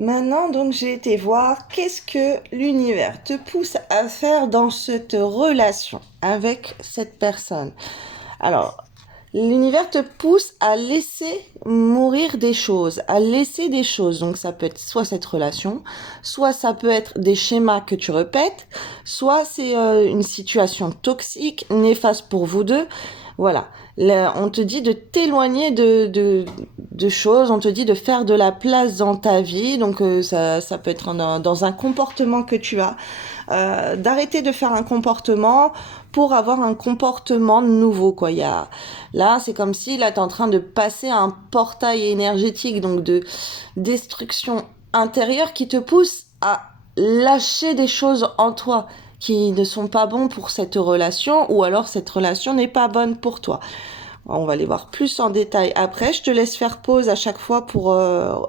Maintenant, donc, j'ai été voir qu'est-ce que l'univers te pousse à faire dans cette relation avec cette personne. Alors, l'univers te pousse à laisser mourir des choses, à laisser des choses. Donc, ça peut être soit cette relation, soit ça peut être des schémas que tu répètes, soit c'est une situation toxique, néfaste pour vous deux. Voilà. Là, on te dit de t'éloigner de choses, on te dit de faire de la place dans ta vie, donc ça peut être dans un comportement que tu as, d'arrêter de faire un comportement pour avoir un comportement nouveau, quoi. Là, c'est comme si, là, t'es en train de passer un portail énergétique, donc de destruction intérieure qui te pousse à lâcher des choses en toi qui ne sont pas bons pour cette relation, ou alors cette relation n'est pas bonne pour toi. On va les voir plus en détail après. Je te laisse faire pause à chaque fois pour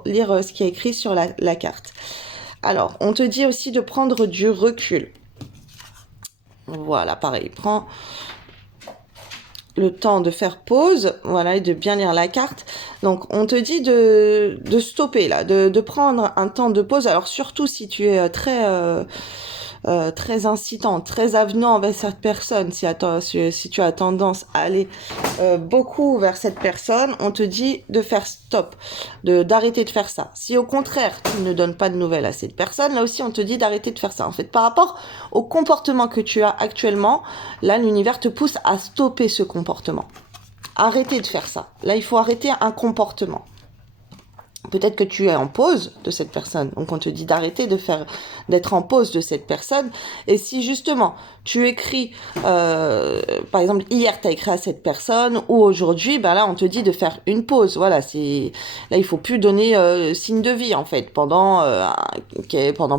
lire ce qui est écrit sur la carte. Alors, on te dit aussi de prendre du recul. Voilà, pareil. Prends le temps de faire pause, voilà, et de bien lire la carte. Donc, on te dit de stopper, là, de prendre un temps de pause. Alors, surtout si tu es très incitant, très avenant envers cette personne, si tu as tendance à aller beaucoup vers cette personne, on te dit de faire stop, d'arrêter de faire ça. Si au contraire, tu ne donnes pas de nouvelles à cette personne, là aussi on te dit d'arrêter de faire ça. En fait, par rapport au comportement que tu as actuellement, là l'univers te pousse à stopper ce comportement. Arrêtez de faire ça. Là, il faut arrêter un comportement. Peut-être que tu es en pause de cette personne. Donc, on te dit d'arrêter d'être en pause de cette personne. Et si justement, tu écris, par exemple, hier, tu as écrit à cette personne, ou aujourd'hui, ben là, on te dit de faire une pause. Voilà, là, il faut plus donner signe de vie, en fait, pendant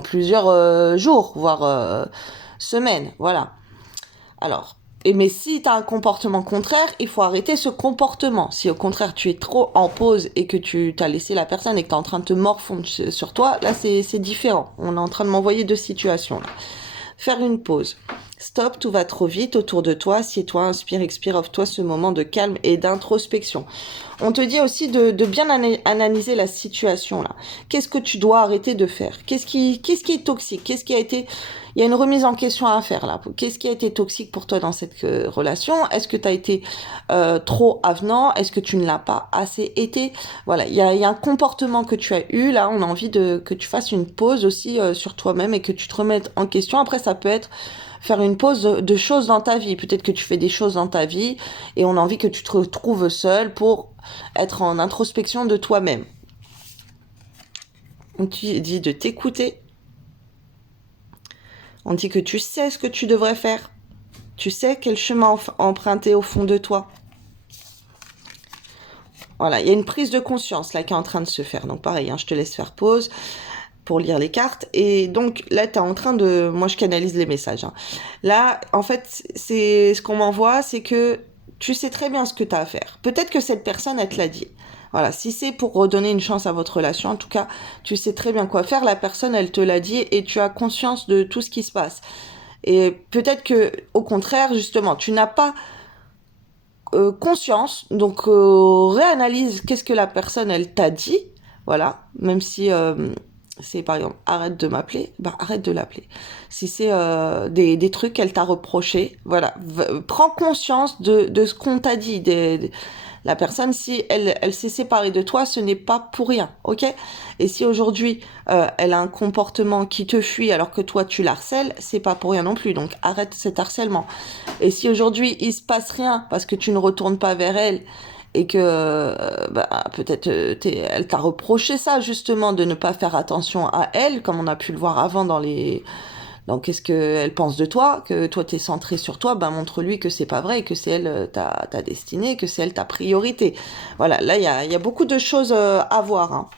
plusieurs jours, voire semaines. Voilà. Alors, mais si tu as un comportement contraire, il faut arrêter ce comportement. Si au contraire tu es trop en pause et que tu t'as laissé la personne et que tu es en train de te morfondre sur toi, là c'est différent. On est en train de m'envoyer deux situations. Là. Faire une pause. Stop, tout va trop vite autour de toi. Assieds-toi, inspire, expire, offre-toi ce moment de calme et d'introspection. On te dit aussi de bien analyser la situation là. Qu'est-ce que tu dois arrêter de faire? Qu'est-ce qui est toxique? Qu'est-ce qui a été... Il y a une remise en question à faire là. Qu'est-ce qui a été toxique pour toi dans cette relation? Est-ce que tu as été trop avenant? Est-ce que tu ne l'as pas assez été? Voilà, il y a un comportement que tu as eu là. On a envie que tu fasses une pause aussi sur toi-même et que tu te remettes en question. Après, ça peut être faire une pause de choses dans ta vie. Peut-être que tu fais des choses dans ta vie et on a envie que tu te retrouves seul pour être en introspection de toi-même. On te dit de t'écouter. On dit que tu sais ce que tu devrais faire. Tu sais quel chemin emprunter au fond de toi. Voilà, il y a une prise de conscience là qui est en train de se faire. Donc pareil, je te laisse faire pause pour lire les cartes. Et donc là, tu es en train de... Moi, je canalise les messages. Là, en fait, c'est ce qu'on m'envoie, c'est que tu sais très bien ce que tu as à faire. Peut-être que cette personne, elle te l'a dit. Voilà, si c'est pour redonner une chance à votre relation, en tout cas, tu sais très bien quoi faire. La personne, elle te l'a dit et tu as conscience de tout ce qui se passe. Et peut-être que, au contraire, justement, tu n'as pas conscience. Donc, réanalyse qu'est-ce que la personne, elle t'a dit. Voilà, même si c'est par exemple arrête de m'appeler, bah arrête de l'appeler. Si c'est des trucs qu'elle t'a reproché, voilà, prends conscience de ce qu'on t'a dit. La personne, si elle s'est séparée de toi, ce n'est pas pour rien, ok? Et si aujourd'hui elle a un comportement qui te fuit alors que toi tu l'harcèles, c'est pas pour rien non plus. Donc arrête cet harcèlement. Et si aujourd'hui il se passe rien parce que tu ne retournes pas vers elle et que peut-être elle t'a reproché ça justement de ne pas faire attention à elle, comme on a pu le voir avant donc qu'est-ce qu'elle pense de toi, que toi t'es centré sur toi, montre-lui que c'est pas vrai et que c'est elle ta destinée, que c'est elle ta priorité. Voilà, là il y a beaucoup de choses à voir. Hein.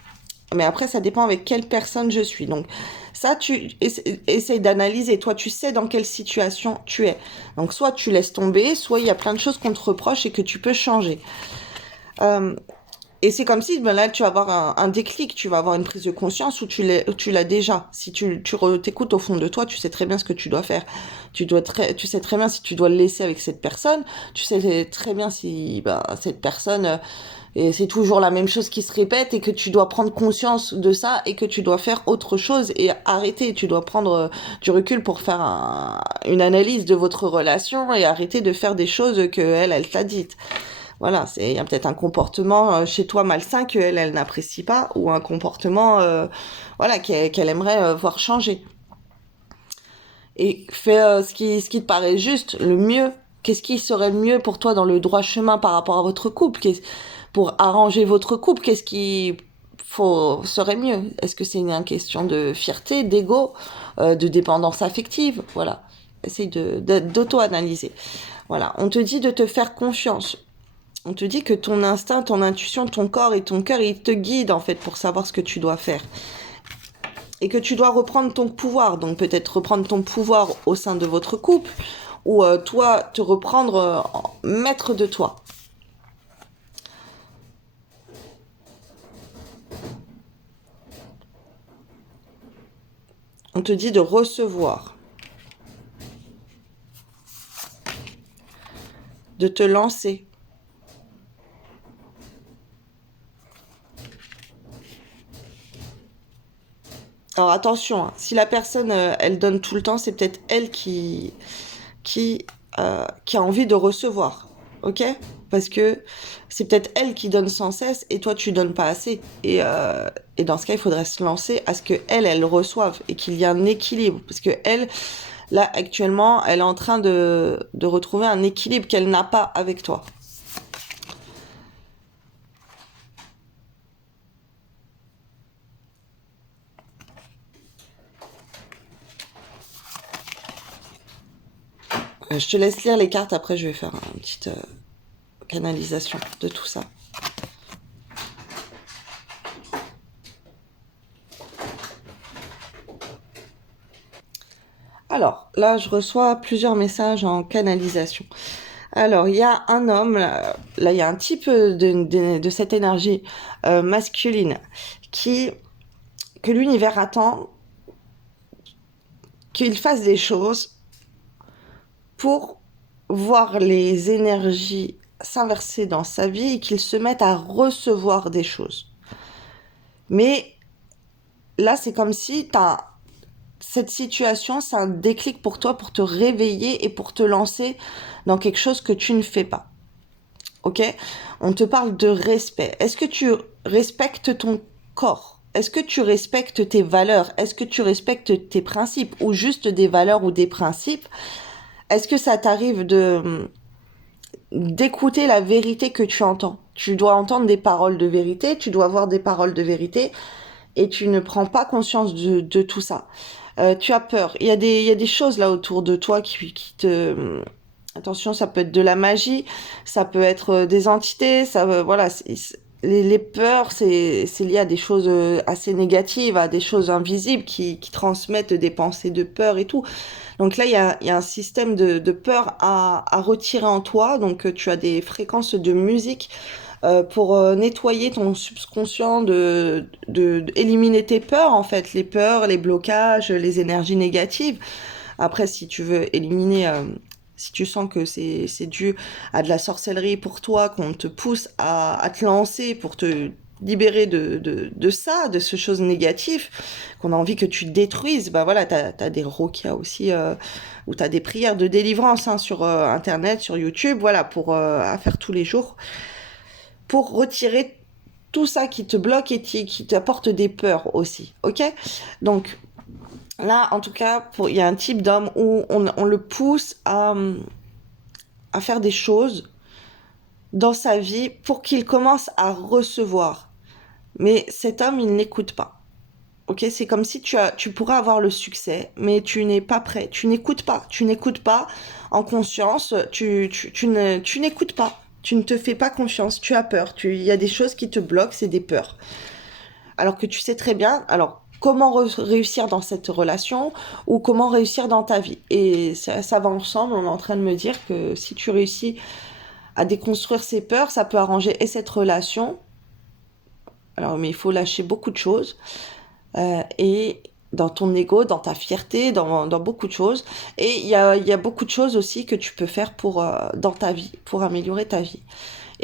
Mais après, ça dépend avec quelle personne je suis. Donc, ça, tu essayes d'analyser. Toi, tu sais dans quelle situation tu es. Donc, soit tu laisses tomber, soit il y a plein de choses qu'on te reproche et que tu peux changer. Et c'est comme si, là, tu vas avoir un déclic, tu vas avoir une prise de conscience où tu l'as déjà. Si tu t'écoutes au fond de toi, tu sais très bien ce que tu dois faire. Tu sais très bien si tu dois le laisser avec cette personne. Tu sais très bien si cette personne et c'est toujours la même chose qui se répète et que tu dois prendre conscience de ça et que tu dois faire autre chose et arrêter. Tu dois prendre du recul pour faire une analyse de votre relation et arrêter de faire des choses que elle t'a dites. Voilà, il y a peut-être un comportement chez toi malsain que elle n'apprécie pas ou un comportement voilà qu'elle aimerait voir changer. Et fais ce qui te paraît juste, le mieux. Qu'est-ce qui serait le mieux pour toi dans le droit chemin par rapport à votre couple? Pour arranger votre couple, qu'est-ce qui serait mieux? Est-ce que c'est une question de fierté, d'ego, de dépendance affective? Voilà. Essaye d'auto-analyser. Voilà. On te dit de te faire confiance. On te dit que ton instinct, ton intuition, ton corps et ton cœur, ils te guident en fait pour savoir ce que tu dois faire. Et que tu dois reprendre ton pouvoir. Donc peut-être reprendre ton pouvoir au sein de votre couple ou toi te reprendre maître de toi. On te dit de recevoir, de te lancer. Alors attention, hein, si la personne elle donne tout le temps, c'est peut-être elle qui a envie de recevoir, ok? Parce que c'est peut-être elle qui donne sans cesse et toi tu donnes pas assez. Et dans ce cas, il faudrait se lancer à ce que elle reçoive et qu'il y ait un équilibre. Parce que elle, là actuellement, elle est en train de retrouver un équilibre qu'elle n'a pas avec toi. Je te laisse lire les cartes, après je vais faire une petite canalisation de tout ça. Alors, là, je reçois plusieurs messages en canalisation. Alors, il y a un homme, là il y a un type de cette énergie masculine que l'univers attend qu'il fasse des choses pour voir les énergies s'inverser dans sa vie et qu'il se mette à recevoir des choses. Mais là, c'est comme si cette situation, c'est un déclic pour toi, pour te réveiller et pour te lancer dans quelque chose que tu ne fais pas. Ok? On te parle de respect. Est-ce que tu respectes ton corps? Est-ce que tu respectes tes valeurs? Est-ce que tu respectes tes principes? Ou juste des valeurs ou des principes? Est-ce que ça t'arrive d'écouter la vérité que tu entends? Tu dois entendre des paroles de vérité, tu dois avoir des paroles de vérité, et tu ne prends pas conscience de tout ça. Tu as peur. Il y a des choses là autour de toi qui te... Attention, ça peut être de la magie, ça peut être des entités, voilà. Les peurs, c'est lié à des choses assez négatives, à des choses invisibles qui transmettent des pensées de peur et tout. Donc là, il y a un système de peur à retirer en toi. Donc tu as des fréquences de musique pour nettoyer ton subconscient, éliminer tes peurs en fait, les peurs, les blocages, les énergies négatives. Après, si tu veux éliminer, si tu sens que c'est dû à de la sorcellerie pour toi, qu'on te pousse à te lancer pour te libérer de ça, de ces choses négatives, qu'on a envie que tu détruises, bah voilà, t'as des roquia aussi, ou t'as des prières de délivrance hein, sur Internet, sur YouTube, voilà, à faire tous les jours, pour retirer tout ça qui te bloque et qui t'apporte des peurs aussi, ok? Donc, là, en tout cas, il y a un type d'homme où on le pousse à faire des choses dans sa vie pour qu'il commence à recevoir. Mais cet homme, il n'écoute pas. Ok, c'est comme si tu pourrais avoir le succès, mais tu n'es pas prêt. Tu n'écoutes pas en conscience. Tu n'écoutes pas. Tu ne te fais pas confiance. Tu as peur. Il y a des choses qui te bloquent, c'est des peurs. Alors que tu sais très bien. Alors comment réussir dans cette relation ou comment réussir dans ta vie. Et ça va ensemble. On est en train de me dire que si tu réussis à déconstruire ces peurs, ça peut arranger et cette relation. Alors, mais il faut lâcher beaucoup de choses. Et dans ton ego, dans ta fierté, dans beaucoup de choses. Et il y a beaucoup de choses aussi que tu peux faire dans ta vie, pour améliorer ta vie.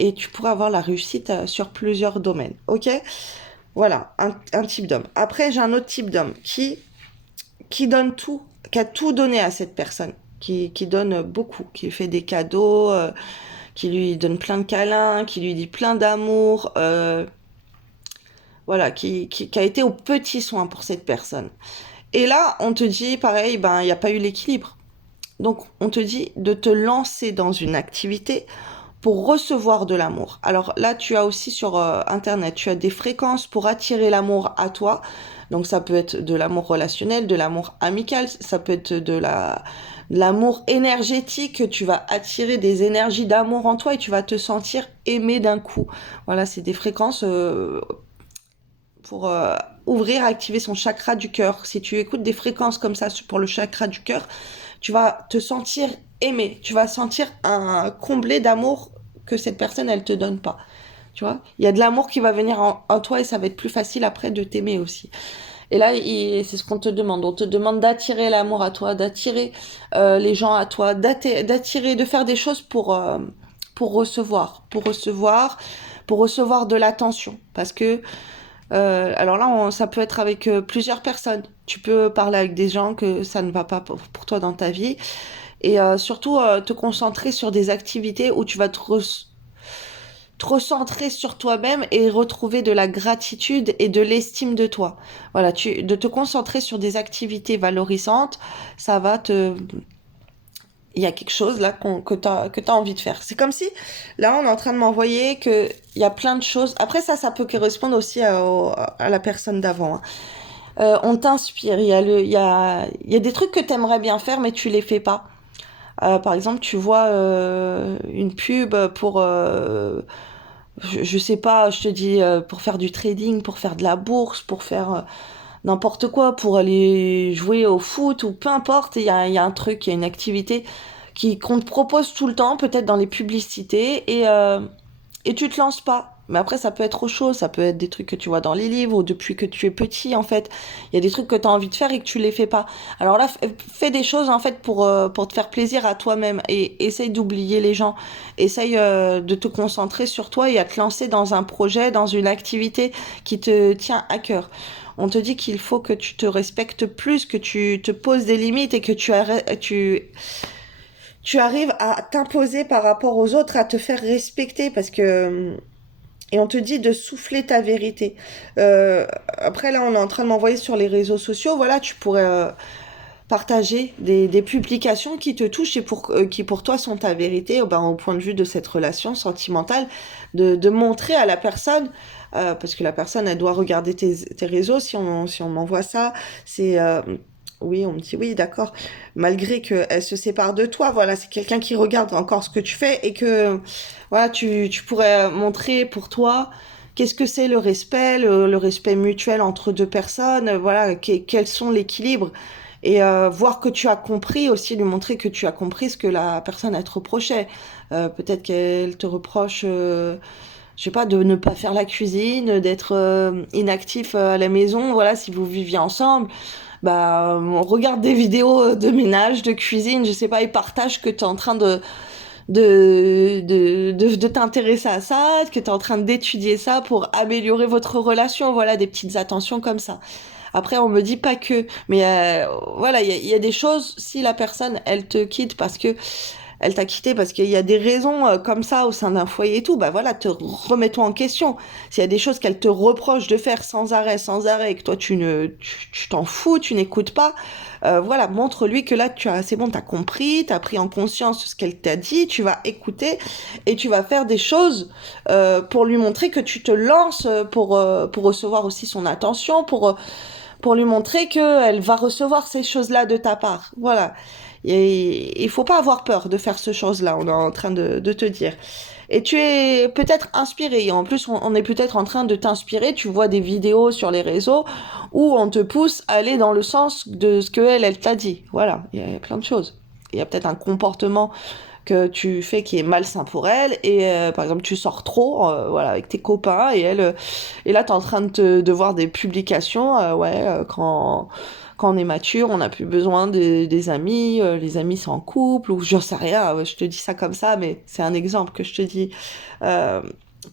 et tu pourras avoir la réussite sur plusieurs domaines. Ok? Voilà, un type d'homme. Après, j'ai un autre type d'homme qui donne tout, qui a tout donné à cette personne, qui donne beaucoup, qui lui fait des cadeaux, qui lui donne plein de câlins, qui lui dit plein d'amour, voilà, qui a été au petit soin pour cette personne. Et là, on te dit, pareil, ben, il n'y a pas eu l'équilibre. Donc, on te dit de te lancer dans une activité pour recevoir de l'amour. Alors là, tu as aussi sur Internet, tu as des fréquences pour attirer l'amour à toi. Donc, ça peut être de l'amour relationnel, de l'amour amical, ça peut être de l'amour énergétique. Tu vas attirer des énergies d'amour en toi et tu vas te sentir aimé d'un coup. Voilà, c'est des fréquences pour ouvrir, activer son chakra du cœur. Si tu écoutes des fréquences comme ça pour le chakra du cœur, tu vas te sentir aimé, tu vas sentir un comblé d'amour que cette personne, elle te donne pas. Tu vois, il y a de l'amour qui va venir en toi et ça va être plus facile après de t'aimer aussi. Et là, c'est ce qu'on te demande. On te demande d'attirer l'amour à toi, d'attirer les gens à toi, d'attirer, de faire des choses pour recevoir, pour recevoir de l'attention. Parce que alors là, ça peut être avec plusieurs personnes. Tu peux parler avec des gens que ça ne va pas pour toi dans ta vie. Et surtout, te concentrer sur des activités où tu vas te recentrer sur toi-même et retrouver de la gratitude et de l'estime de toi. Voilà, de te concentrer sur des activités valorisantes, ça va te... Il y a quelque chose là que t'as envie de faire. C'est comme si, là, on est en train de m'envoyer qu'il y a plein de choses. Après, ça peut correspondre aussi à la personne d'avant, hein. On t'inspire. Il y a des trucs que t'aimerais bien faire, mais tu les fais pas. Par exemple, tu vois une pub pour, je sais pas, je te dis, pour faire du trading, pour faire de la bourse, pour faire n'importe quoi, pour aller jouer au foot ou peu importe. Il y a un truc, il y a une activité qu'on te propose tout le temps, peut-être dans les publicités, et tu te lances pas. Mais après, ça peut être autre chose, ça peut être des trucs que tu vois dans les livres ou depuis que tu es petit, en fait. Il y a des trucs que tu as envie de faire et que tu les fais pas. Alors là, fais des choses, en fait, pour te faire plaisir à toi-même et essaye d'oublier les gens. Essaye de te concentrer sur toi et à te lancer dans un projet, dans une activité qui te tient à cœur. On te dit qu'il faut que tu te respectes plus, que tu te poses des limites et que tu arrives à t'imposer par rapport aux autres, à te faire respecter parce que et on te dit de souffler ta vérité. Après là, on est en train de m'envoyer sur les réseaux sociaux. Voilà, tu pourrais partager des publications qui te touchent et qui pour toi sont ta vérité, ben, au point de vue de cette relation sentimentale, de montrer à la personne. Parce que la personne, elle doit regarder tes réseaux. Si on m'envoie ça, c'est oui, on me dit oui, d'accord. Malgré qu'elle se sépare de toi, voilà, c'est quelqu'un qui regarde encore ce que tu fais et que, voilà, tu pourrais montrer pour toi qu'est-ce que c'est le respect, le respect mutuel entre deux personnes, voilà, quels sont l'équilibre. Et voir que tu as compris aussi, lui montrer que tu as compris ce que la personne elle te reprochait. Peut-être qu'elle te reproche, je sais pas, de ne pas faire la cuisine, d'être inactif à la maison. Voilà, si vous viviez ensemble, bah, on regarde des vidéos de ménage, de cuisine, je sais pas, et partage que tu es en train de t'intéresser à ça, que tu es en train d'étudier ça pour améliorer votre relation. Voilà, des petites attentions comme ça. Après, on me dit pas que, mais voilà, il y a des choses, si la personne, elle te quitte parce que elle t'a quitté parce qu'il y a des raisons comme ça au sein d'un foyer et tout, bah voilà, te remets-toi en question. S'il y a des choses qu'elle te reproche de faire sans arrêt, et que toi tu t'en fous, tu n'écoutes pas, voilà, montre-lui que là c'est bon, t'as compris, t'as pris en conscience ce qu'elle t'a dit, tu vas écouter et tu vas faire des choses pour lui montrer que tu te lances pour recevoir aussi son attention, pour lui montrer qu'elle va recevoir ces choses-là de ta part. Voilà. Et il faut pas avoir peur de faire ces choses-là, on est en train de te dire. Et tu es peut-être inspiré. Et en plus, on est peut-être en train de t'inspirer. Tu vois des vidéos sur les réseaux où on te pousse à aller dans le sens de ce que elle t'a dit. Voilà, il y a plein de choses. Il y a peut-être un comportement que tu fais qui est malsain pour elle, et par exemple tu sors trop voilà, avec tes copains, et elle et là t'es en train de voir des publications quand on est mature, on n'a plus besoin des amis, les amis sont en couple, ou j'en sais rien, je te dis ça comme ça, mais c'est un exemple que je te dis. Euh,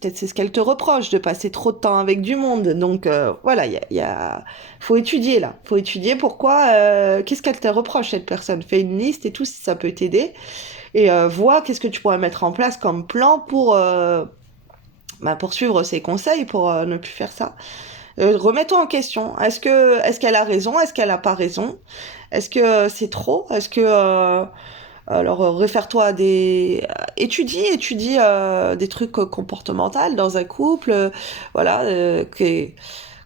Peut-être c'est ce qu'elle te reproche, de passer trop de temps avec du monde. Donc voilà, faut étudier là. Faut étudier pourquoi, qu'est-ce qu'elle te reproche, cette personne. Fais une liste et tout, si ça peut t'aider. Et vois qu'est-ce que tu pourrais mettre en place comme plan pour suivre ses conseils, pour ne plus faire ça. Remets-toi en question. Est-ce qu'elle a raison? Est-ce qu'elle a pas raison? Est-ce que c'est trop? Alors, réfère-toi à étudie des trucs comportementaux dans un couple, voilà,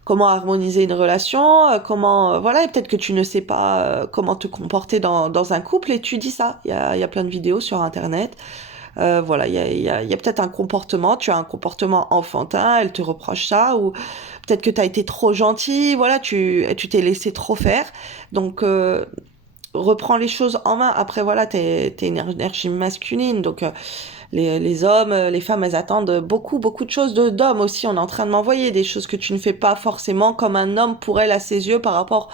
comment harmoniser une relation, voilà, et peut-être que tu ne sais pas comment te comporter dans un couple, étudie ça. Il y a plein de vidéos sur Internet. Voilà, il y a peut-être un comportement, tu as un comportement enfantin, elle te reproche ça, ou peut-être que tu as été trop gentil, voilà, tu t'es laissé trop faire. Donc, reprends les choses en main. Après, voilà, t'es une énergie masculine, donc les hommes, les femmes, elles attendent beaucoup, beaucoup de choses d'hommes aussi. On est en train de m'envoyer des choses que tu ne fais pas forcément comme un homme pour elle à ses yeux par rapport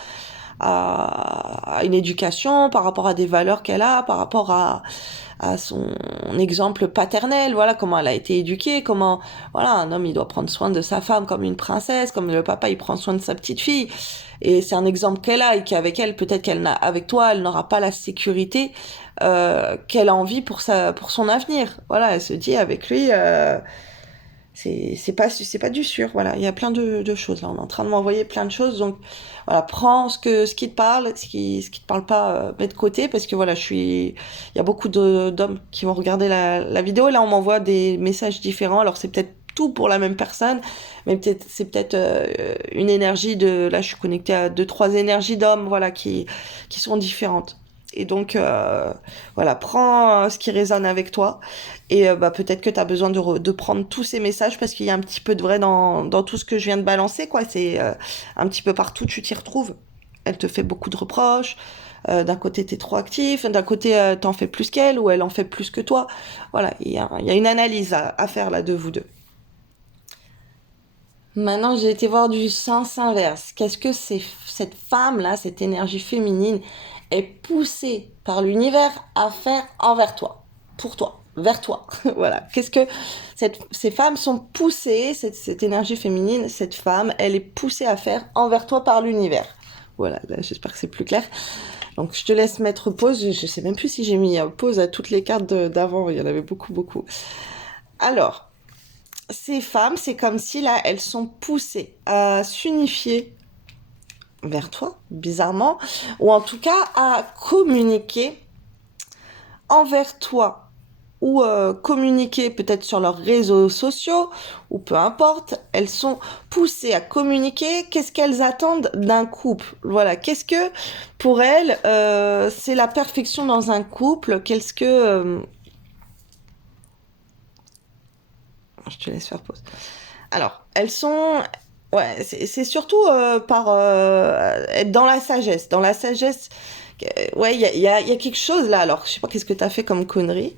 à une éducation, par rapport à des valeurs qu'elle a, par rapport à son exemple paternel, voilà, comment elle a été éduquée, voilà, un homme, il doit prendre soin de sa femme comme une princesse, comme le papa, il prend soin de sa petite fille. Et c'est un exemple qu'elle a, et qu'avec elle, peut-être avec toi, elle n'aura pas la sécurité qu'elle a envie pour son avenir. Voilà, elle se dit avec lui, c'est pas du sûr. Voilà, il y a plein de choses là. On est en train de m'envoyer plein de choses, donc voilà, prends ce qui te parle, ce qui te parle pas, mets de côté, parce que voilà, il y a beaucoup d'hommes qui vont regarder la vidéo. Et là, on m'envoie des messages différents. Alors c'est peut-être tout pour la même personne, mais c'est peut-être une énergie là, je suis connectée à deux, trois énergies d'hommes, voilà, qui sont différentes. Et donc, voilà, prends ce qui résonne avec toi. Et peut-être que tu as besoin de prendre tous ces messages, parce qu'il y a un petit peu de vrai dans tout ce que je viens de balancer, quoi. C'est un petit peu partout, tu t'y retrouves. Elle te fait beaucoup de reproches. D'un côté, t'es trop actif. D'un côté, t'en fais plus qu'elle, ou elle en fait plus que toi. Voilà, il y a une analyse à faire là de vous deux. Maintenant, j'ai été voir du sens inverse. Qu'est-ce que cette femme-là, cette énergie féminine, est poussée par l'univers à faire envers toi, pour toi, vers toi. Voilà. Qu'est-ce que ces femmes sont poussées, cette énergie féminine, cette femme, elle est poussée à faire envers toi par l'univers. Voilà, là, j'espère que c'est plus clair. Donc, je te laisse mettre pause. Je sais même plus si j'ai mis pause à toutes les cartes d'avant. Il y en avait beaucoup, beaucoup. Alors, ces femmes, c'est comme si là, elles sont poussées à s'unifier vers toi, bizarrement, ou en tout cas à communiquer envers toi, ou communiquer peut-être sur leurs réseaux sociaux, ou peu importe, elles sont poussées à communiquer. Qu'est-ce qu'elles attendent d'un couple? Voilà, qu'est-ce que pour elles, c'est la perfection dans un couple? Qu'est-ce que... Je te laisse faire pause. Alors, elles sont... Ouais, c'est surtout par être dans la sagesse. Dans la sagesse, ouais, il y a quelque chose là. Alors, je sais pas qu'est-ce que t'as fait comme connerie.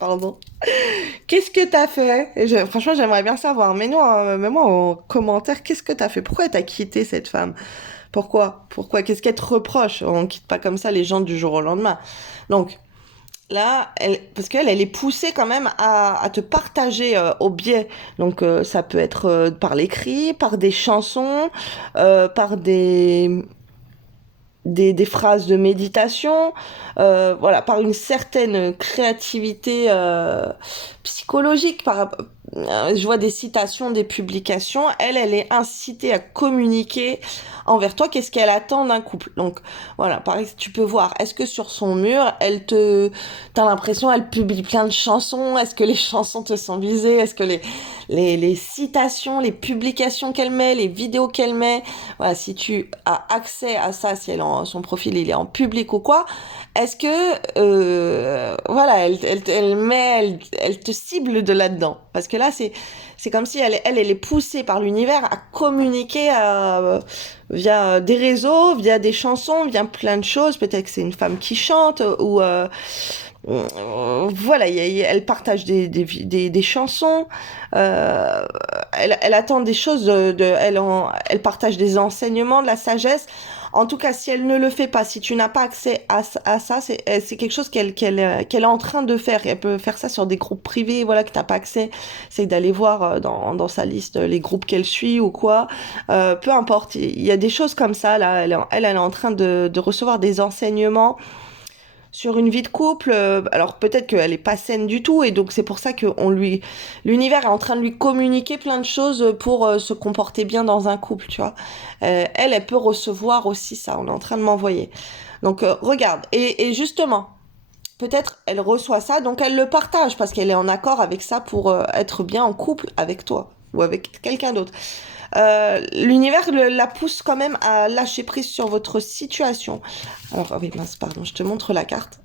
Pardon. Qu'est-ce que t'as fait? Franchement, j'aimerais bien savoir. Mets-moi en commentaire, qu'est-ce que t'as fait? Pourquoi t'as quitté cette femme? Pourquoi? Qu'est-ce qu'elle te reproche? On quitte pas comme ça les gens du jour au lendemain. Donc, là, parce qu'elle est poussée quand même à te partager au biais. Donc, ça peut être par l'écrit, par des chansons, par des phrases de méditation, voilà, par une certaine créativité psychologique. Je vois des citations, des publications. Elle est incitée à communiquer envers toi. Qu'est-ce qu'elle attend d'un couple? Donc voilà, par exemple, tu peux voir, est-ce que sur son mur, t'as l'impression, elle publie plein de chansons? Est-ce que les chansons te sont visées? Est-ce que les citations, les publications qu'elle met, les vidéos qu'elle met, voilà, si tu as accès à ça, si son profil il est en public ou quoi, est-ce que voilà, elle te cible de là-dedans? Parce que là, c'est comme si elle est poussée par l'univers à communiquer via des réseaux, via des chansons, via plein de choses. Peut-être que c'est une femme qui chante, ou voilà, elle partage des chansons, elle attend des choses, elle partage des enseignements, de la sagesse. En tout cas, si elle ne le fait pas, si tu n'as pas accès à ça, c'est quelque chose qu'elle est en train de faire. Elle peut faire ça sur des groupes privés, voilà, que t'as pas accès. C'est d'aller voir dans sa liste les groupes qu'elle suit ou quoi. Peu importe, il y a des choses comme ça, là. Elle est en train de recevoir des enseignements sur une vie de couple. Alors peut-être qu'elle est pas saine du tout et donc c'est pour ça que l'univers est en train de lui communiquer plein de choses pour se comporter bien dans un couple, tu vois. Elle peut recevoir aussi ça. On est en train de m'envoyer. Donc regarde et justement. Peut-être elle reçoit ça, donc elle le partage parce qu'elle est en accord avec ça pour être bien en couple avec toi ou avec quelqu'un d'autre. L'univers la pousse quand même à lâcher prise sur votre situation. Alors, ah oui, mince, pardon, je te montre la carte.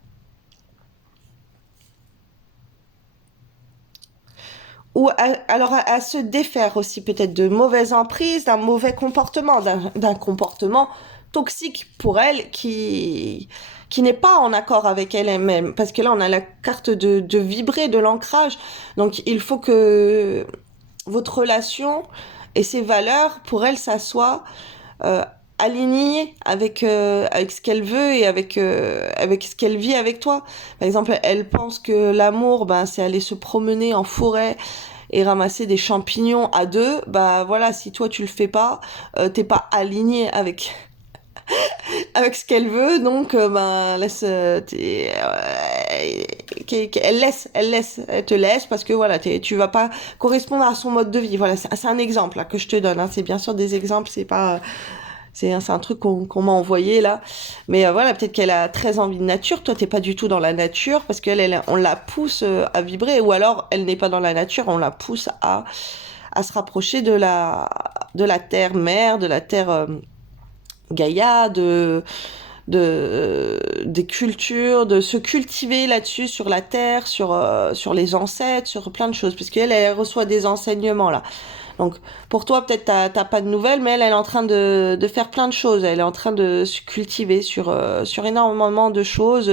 Ou alors à se défaire aussi peut-être de mauvaises emprises, d'un mauvais comportement, d'un comportement toxique pour elle qui n'est pas en accord avec elle-même. Parce que là, on a la carte de vibrer, de l'ancrage. Donc, il faut que votre relation et ses valeurs, pour elle, ça soit euh, alignée avec ce qu'elle veut et avec ce qu'elle vit avec toi. Par exemple, elle pense que l'amour, ben, c'est aller se promener en forêt et ramasser des champignons à deux. Bah voilà, si toi tu le fais pas, t'es pas aligné avec ce qu'elle veut, donc ben laisse, elle te laisse parce que voilà, tu vas pas correspondre à son mode de vie. Voilà, c'est un exemple là que je te donne. Hein. C'est bien sûr des exemples, c'est pas c'est un truc qu'on m'a envoyé là. Mais voilà, peut-être qu'elle a très envie de nature. Toi, t'es pas du tout dans la nature parce on la pousse à vibrer. Ou alors, elle n'est pas dans la nature, on la pousse à se rapprocher de la terre-mère, de la terre Gaïa, des cultures, de se cultiver là-dessus, sur la terre, sur les ancêtres, sur plein de choses. Parce elle reçoit des enseignements là. Donc, pour toi, peut-être t'as pas de nouvelles, mais elle est en train de faire plein de choses. Elle est en train de se cultiver sur énormément de choses,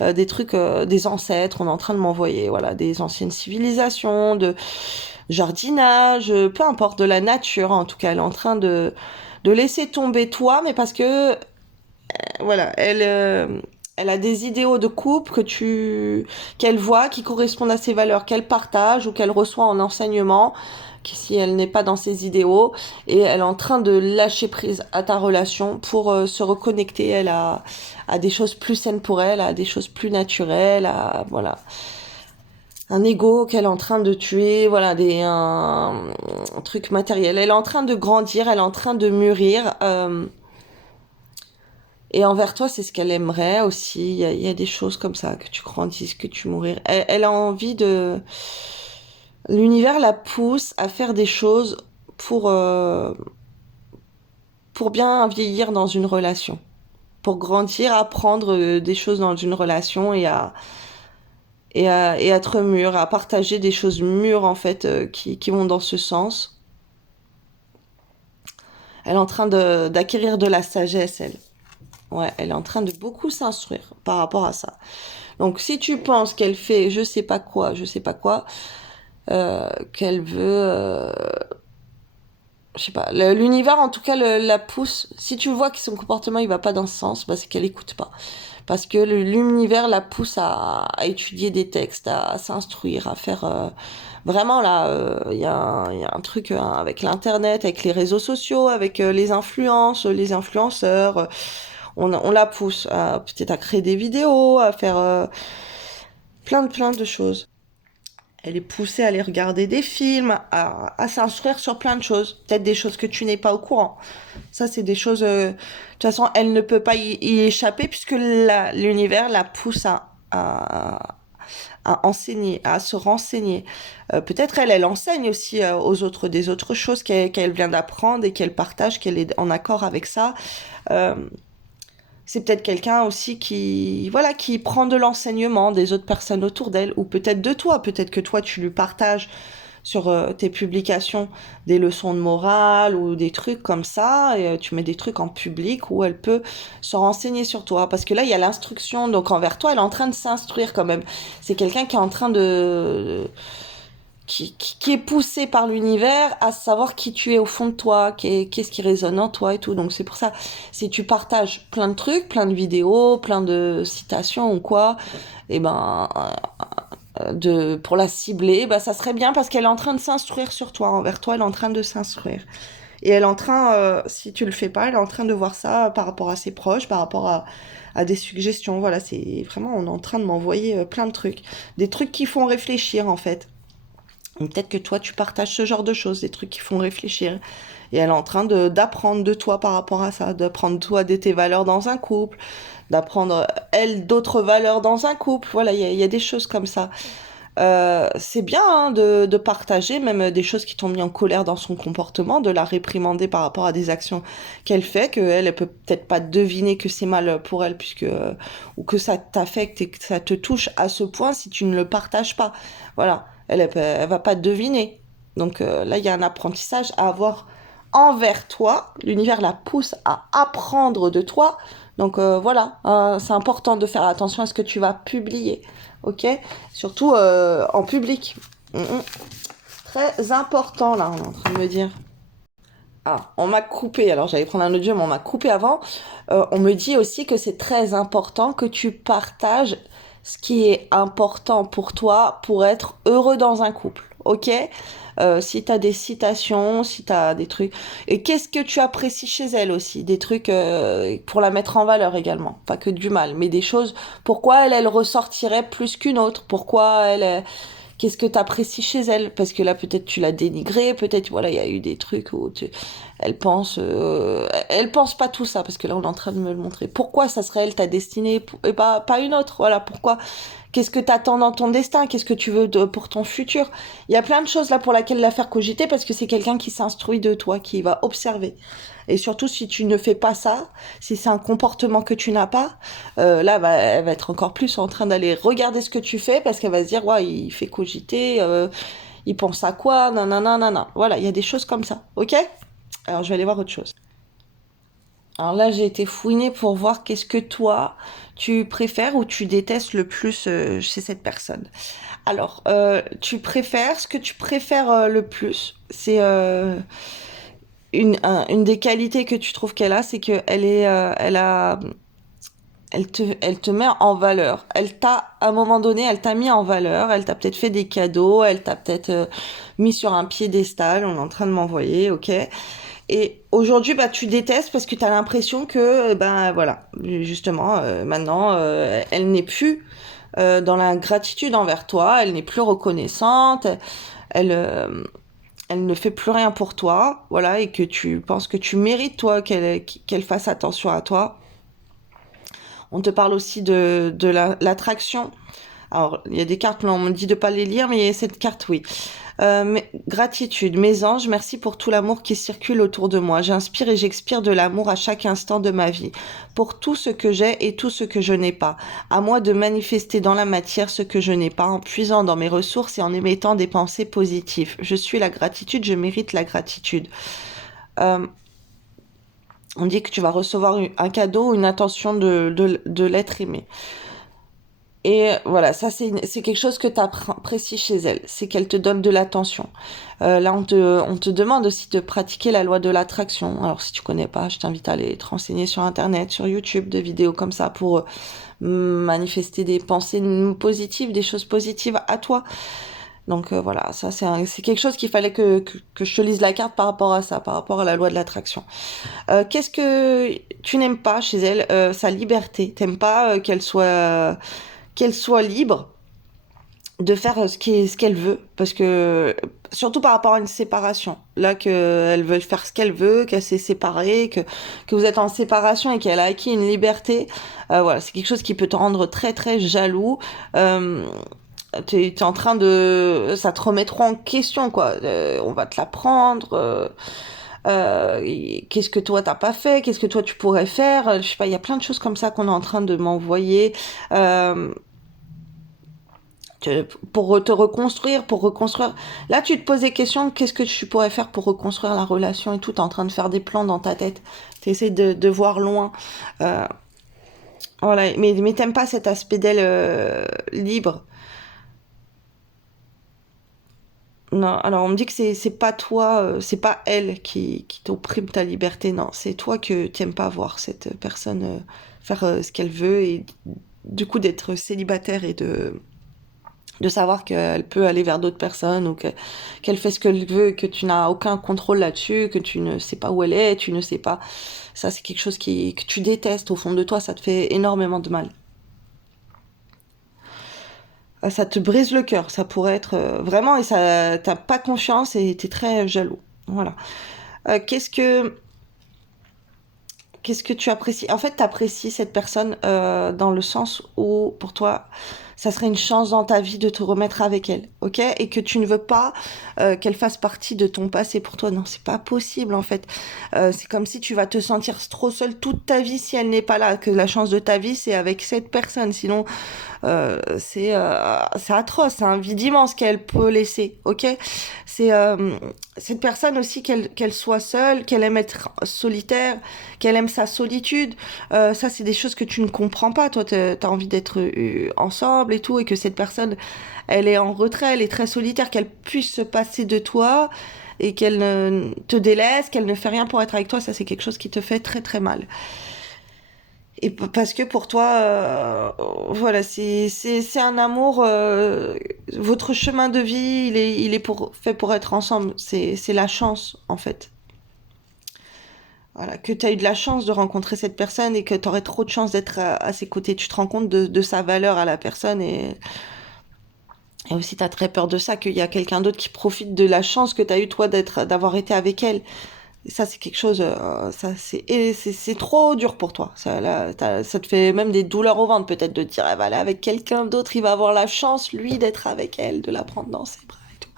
des trucs, des ancêtres. On est en train de m'envoyer, voilà, des anciennes civilisations, de jardinage, peu importe, de la nature. En tout cas, elle est en train de laisser tomber toi, mais parce que, voilà, elle a des idéaux de couple qu'elle voit, qui correspondent à ses valeurs, qu'elle partage ou qu'elle reçoit en enseignement, que si elle n'est pas dans ses idéaux, et elle est en train de lâcher prise à ta relation pour se reconnecter, elle à des choses plus saines pour elle, à des choses plus naturelles, à, voilà. Un ego qu'elle est en train de tuer, voilà, un truc matériel. Elle est en train de grandir, elle est en train de mûrir, et envers toi, c'est ce qu'elle aimerait aussi. Il y a des choses comme ça, que tu grandisses, que tu mourir. Elle a envie de... L'univers la pousse à faire des choses pour, euh, pour bien vieillir dans une relation. Pour grandir, apprendre des choses dans une relation et être mûr, à partager des choses mûres en fait qui vont dans ce sens. Elle est en train d'acquérir de la sagesse, elle. Ouais, elle est en train de beaucoup s'instruire par rapport à ça. Donc si tu penses qu'elle fait je sais pas quoi, qu'elle veut, je sais pas, l'univers en tout cas la pousse. Si tu vois que son comportement il va pas dans ce sens, bah c'est qu'elle écoute pas. Parce que l'univers la pousse à étudier des textes, à s'instruire, à faire vraiment là, il y a un truc avec l'internet, avec les réseaux sociaux, avec les influences, les influenceurs. On la pousse à peut-être à créer des vidéos, à faire plein de choses. Elle est poussée à aller regarder des films, à s'instruire sur plein de choses. Peut-être des choses que tu n'es pas au courant. Ça, c'est des choses... de toute façon, elle ne peut pas y échapper puisque l'univers la pousse à enseigner, à se renseigner. Peut-être elle enseigne aussi aux autres des autres choses qu'elle vient d'apprendre et qu'elle partage, qu'elle est en accord avec ça. Euh, c'est peut-être quelqu'un aussi voilà, qui prend de l'enseignement des autres personnes autour d'elle, ou peut-être de toi, peut-être que toi tu lui partages sur tes publications des leçons de morale ou des trucs comme ça, et tu mets des trucs en public où elle peut se renseigner sur toi. Parce que là, il y a l'instruction, donc envers toi, elle est en train de s'instruire quand même. C'est quelqu'un qui est en train qui est poussé par l'univers à savoir qui tu es au fond de toi, qu'est-ce qui résonne en toi et tout. Donc c'est pour ça, si tu partages plein de trucs, plein de vidéos, plein de citations ou quoi, et ben pour la cibler, bah ça serait bien parce qu'elle est en train de s'instruire sur toi, envers toi, elle est en train de s'instruire. Et elle est en train, si tu le fais pas, elle est en train de voir ça par rapport à ses proches, par rapport à des suggestions. Voilà, c'est vraiment, on est en train de m'envoyer plein de trucs. Des trucs qui font réfléchir en fait. Ou peut-être que toi, tu partages ce genre de choses, des trucs qui font réfléchir. Et elle est en train d'apprendre de toi par rapport à ça, d'apprendre toi de tes valeurs dans un couple, d'apprendre elle d'autres valeurs dans un couple. Voilà, il y a des choses comme ça. C'est bien hein, de partager même des choses qui t'ont mis en colère dans son comportement, de la réprimander par rapport à des actions qu'elle fait, qu'elle elle peut peut-être pas deviner que c'est mal pour elle, puisque ou que ça t'affecte et que ça te touche à ce point si tu ne le partages pas. Voilà, elle va pas deviner. Donc là, il y a un apprentissage à avoir envers toi. L'univers la pousse à apprendre de toi. Donc voilà, c'est important de faire attention à ce que tu vas publier. Ok, surtout en public. Très important là, on est en train de me dire. Ah, on m'a coupé. Alors j'allais prendre un audio, mais on m'a coupé avant. On me dit aussi que c'est très important que tu partages ce qui est important pour toi pour être heureux dans un couple. Ok? Si t'as des citations, si t'as des trucs. Et qu'est-ce que tu apprécies chez elle aussi? Des trucs pour la mettre en valeur également. Pas que du mal, mais des choses. Pourquoi elle ressortirait plus qu'une autre? Pourquoi qu'est-ce que tu apprécies chez elle? Parce que là, peut-être tu l'as dénigrée, peut-être, voilà, il y a eu des trucs où elle pense pas tout ça, parce que là, on est en train de me le montrer. Pourquoi ça serait elle ta destinée et pas une autre? Voilà, pourquoi? Qu'est-ce que t'attends dans ton destin? Qu'est-ce que tu veux pour ton futur? Il y a plein de choses là pour laquelle la faire cogiter, parce que c'est quelqu'un qui s'instruit de toi, qui va observer. Et surtout, si tu ne fais pas ça, si c'est un comportement que tu n'as pas, là, elle va être encore plus en train d'aller regarder ce que tu fais parce qu'elle va se dire, ouais, il fait cogiter, il pense à quoi, nanana, nanana. Voilà, il y a des choses comme ça, ok? Alors, je vais aller voir autre chose. Alors là, j'ai été fouinée pour voir qu'est-ce que toi, tu préfères ou tu détestes le plus chez cette personne. Alors, ce que tu préfères le plus, c'est une des qualités que tu trouves qu'elle a, c'est qu'elle est, elle te met en valeur. À un moment donné, elle t'a mis en valeur. Elle t'a peut-être fait des cadeaux. Elle t'a peut-être mis sur un piédestal. On est en train de m'envoyer, ok. Et aujourd'hui, bah, tu détestes parce que tu as l'impression que, ben voilà, justement, maintenant, elle n'est plus dans la gratitude envers toi. Elle n'est plus reconnaissante. Elle, elle ne fait plus rien pour toi, voilà, et que tu penses que tu mérites toi qu'elle fasse attention à toi. On te parle aussi de l'attraction. Alors, il y a des cartes, là, on me dit de pas les lire, mais il y a cette carte, oui. Gratitude, mes anges, merci pour tout l'amour qui circule autour de moi. J'inspire et j'expire de l'amour à chaque instant de ma vie, pour tout ce que j'ai et tout ce que je n'ai pas. À moi de manifester dans la matière ce que je n'ai pas, en puisant dans mes ressources et en émettant des pensées positives. Je suis la gratitude, je mérite la gratitude. Euh, on dit que tu vas recevoir un cadeau ou une attention de l'être aimé. Et voilà, ça c'est quelque chose que tu apprécies chez elle, c'est qu'elle te donne de l'attention. Là, on te demande aussi de pratiquer la loi de l'attraction. Alors si tu connais pas, je t'invite à aller te renseigner sur Internet, sur YouTube, de vidéos comme ça pour manifester des pensées positives, des choses positives à toi. Donc voilà, ça c'est quelque chose qu'il fallait que je te lise la carte par rapport à ça, par rapport à la loi de l'attraction. Qu'est-ce que tu n'aimes pas chez elle? Sa liberté. T'aimes pas qu'elle soit libre de faire ce qu'elle veut, parce que surtout par rapport à une séparation, là qu'elle veut faire ce qu'elle veut, qu'elle s'est séparée, que vous êtes en séparation et qu'elle a acquis une liberté, voilà, c'est quelque chose qui peut te rendre très très jaloux. T'es en train ça te remet trop en question quoi. On va te la prendre. Qu'est-ce que toi t'as pas fait? Qu'est-ce que toi tu pourrais faire? Je sais pas, il y a plein de choses comme ça qu'on est en train de m'envoyer. pour te reconstruire, pour reconstruire. Là, tu te poses des questions, qu'est-ce que tu pourrais faire pour reconstruire la relation et tout, t'es en train de faire des plans dans ta tête, t'essaies de voir loin. Euh, voilà, mais t'aimes pas cet aspect d'elle libre. Non, alors on me dit que c'est pas toi, c'est pas elle qui t'opprime ta liberté, non, c'est toi que t'aimes pas voir cette personne faire ce qu'elle veut et du coup d'être célibataire et de savoir qu'elle peut aller vers d'autres personnes ou qu'elle fait ce qu'elle veut, que tu n'as aucun contrôle là-dessus, que tu ne sais pas où elle est, tu ne sais pas. Ça, c'est quelque chose que tu détestes au fond de toi, ça te fait énormément de mal. Ça te brise le cœur, ça pourrait être vraiment, et ça, t'as pas confiance et t'es très jaloux. Voilà. Euh, qu'est-ce que, qu'est-ce que tu apprécies? En fait, tu apprécies cette personne dans le sens où, pour toi, ça serait une chance dans ta vie de te remettre avec elle, ok? Et que tu ne veux pas qu'elle fasse partie de ton passé pour toi. Non, c'est pas possible, en fait. C'est comme si tu vas te sentir trop seule toute ta vie si elle n'est pas là. Que la chance de ta vie, c'est avec cette personne. Sinon, c'est atroce, c'est un vide immense qu'elle peut laisser, ok? C'est cette personne aussi qu'elle soit seule, qu'elle aime être solitaire, qu'elle aime sa solitude. Ça, c'est des choses que tu ne comprends pas. Toi, t'as envie d'être ensemble et tout, et que cette personne, elle est en retrait, elle est très solitaire, qu'elle puisse se passer de toi et qu'elle ne te délaisse, qu'elle ne fait rien pour être avec toi. Ça, c'est quelque chose qui te fait très très mal. Et parce que pour toi, voilà, c'est un amour. Votre chemin de vie, il est fait pour être ensemble. C'est la chance, en fait. Voilà, que tu as eu de la chance de rencontrer cette personne et que tu aurais trop de chance d'être à ses côtés. Tu te rends compte de sa valeur à la personne et aussi tu as très peur de ça, qu'il y a quelqu'un d'autre qui profite de la chance que tu as eu toi d'avoir été avec elle. Et ça, c'est quelque chose, ça, c'est trop dur pour toi. Ça, là, ça te fait même des douleurs au ventre, peut-être, de te dire, elle va aller avec quelqu'un d'autre, il va avoir la chance, lui, d'être avec elle, de la prendre dans ses bras et tout.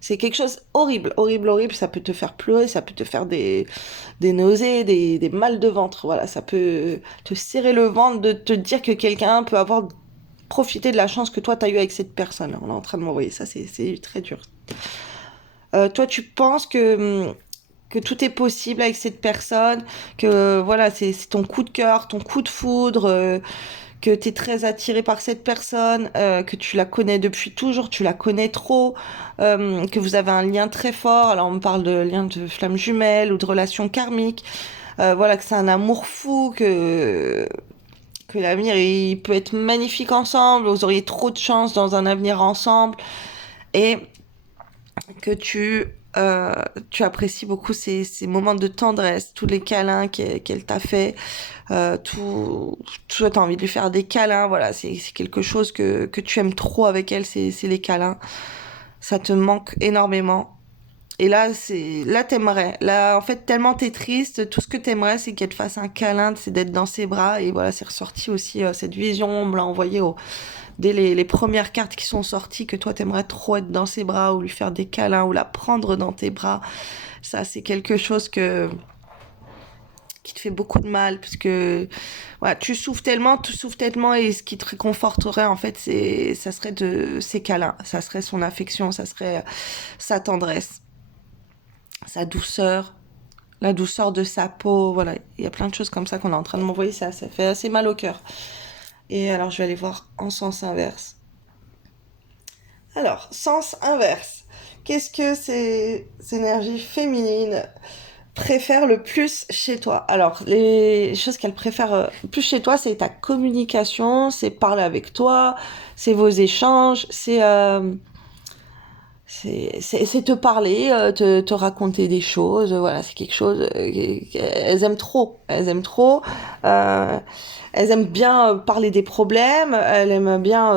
C'est quelque chose horrible, horrible, horrible. Ça peut te faire pleurer, ça peut te faire des nausées, des mal de ventre. Voilà, ça peut te serrer le ventre de te dire que quelqu'un peut avoir profité de la chance que toi, t'as eu avec cette personne. On est en train de m'envoyer ça, c'est très dur. Toi, tu penses que tout est possible avec cette personne, que voilà, c'est ton coup de cœur, ton coup de foudre, que tu es très attiré par cette personne, que tu la connais depuis toujours, tu la connais trop, que vous avez un lien très fort. Alors on me parle de lien de flamme jumelle ou de relation karmique. Voilà, que c'est un amour fou, que l'avenir il peut être magnifique ensemble, vous auriez trop de chance dans un avenir ensemble et que tu apprécies beaucoup ces moments de tendresse, tous les câlins qu'elle t'a fait, tu as envie de lui faire des câlins, voilà, c'est quelque chose que tu aimes trop avec elle, c'est les câlins. Ça te manque énormément. Et là, là, t'aimerais. Là, en fait, tellement t'es triste, tout ce que t'aimerais, c'est qu'elle te fasse un câlin, c'est d'être dans ses bras. Et voilà, c'est ressorti aussi, cette vision, on me l'a envoyé dès les premières cartes qui sont sorties, que toi, t'aimerais trop être dans ses bras, ou lui faire des câlins, ou la prendre dans tes bras. Ça, c'est quelque chose qui te fait beaucoup de mal, parce que voilà, tu souffres tellement, et ce qui te réconforterait, en fait, ça serait de ses câlins, ça serait son affection, ça serait sa tendresse, sa douceur, la douceur de sa peau, voilà, il y a plein de choses comme ça qu'on est en train de m'envoyer, ça fait assez mal au cœur. Et alors, je vais aller voir en sens inverse. Alors, sens inverse. Qu'est-ce que ces énergies féminines préfèrent le plus chez toi? Alors, les choses qu'elles préfèrent le plus chez toi, c'est ta communication, c'est parler avec toi, c'est vos échanges, c'est te parler, te raconter des choses, voilà, c'est quelque chose qu'elles aiment trop. Elles aiment trop. euh, Elles aiment bien parler des problèmes, elles aiment bien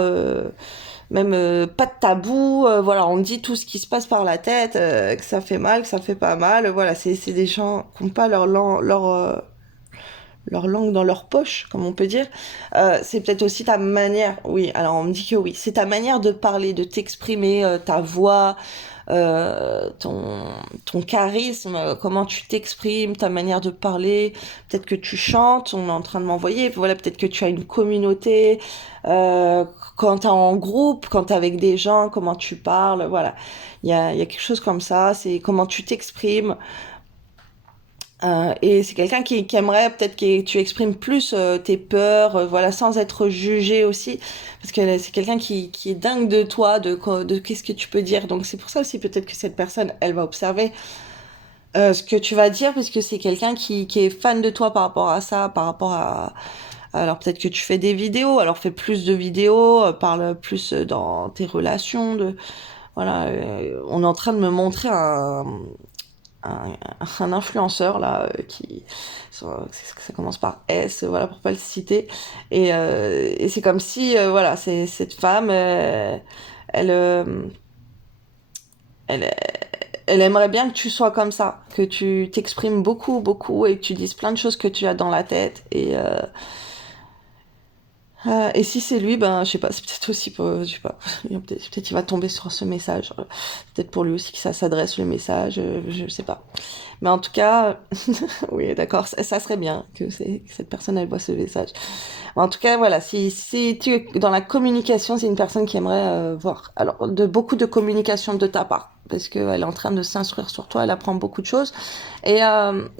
même pas de tabou, voilà, on dit tout ce qui se passe par la tête, que ça fait mal, que ça fait pas mal, voilà, c'est des gens qui n'ont pas leur langue dans leur poche, comme on peut dire. C'est peut-être aussi ta manière, oui, alors on me dit que oui, c'est ta manière de parler, de t'exprimer, ta voix, ton charisme, comment tu t'exprimes, ta manière de parler. Peut-être que tu chantes, on est en train de m'envoyer. Voilà, peut-être que tu as une communauté. Quand tu es en groupe, quand tu es avec des gens, comment tu parles. Voilà, il y a quelque chose comme ça. C'est comment tu t'exprimes. Et c'est quelqu'un qui aimerait peut-être que tu exprimes plus tes peurs, voilà, sans être jugé aussi, parce que c'est quelqu'un qui est dingue de toi, de qu'est-ce que tu peux dire. Donc c'est pour ça aussi peut-être que cette personne, elle va observer ce que tu vas dire, puisque c'est quelqu'un qui est fan de toi par rapport à ça, par rapport à... Alors peut-être que tu fais des vidéos, alors fais plus de vidéos, parle plus dans tes relations, voilà, on est en train de me montrer un, un influenceur là ça commence par S, voilà, pour pas le citer, et c'est comme si voilà, c'est cette femme, elle elle elle aimerait bien que tu sois comme ça, que tu t'exprimes beaucoup beaucoup et que tu dises plein de choses que tu as dans la tête, et si c'est lui, ben, je sais pas, c'est peut-être aussi pour, je sais pas, peut-être il va tomber sur ce message. Peut-être pour lui aussi que ça s'adresse le message, je sais pas. Mais en tout cas, oui, d'accord, ça serait bien que cette personne, elle voit ce message. Mais en tout cas, voilà, si tu es dans la communication, c'est une personne qui aimerait voir. Alors, beaucoup de communication de ta part. Parce qu'elle est en train de s'instruire sur toi, elle apprend beaucoup de choses. Et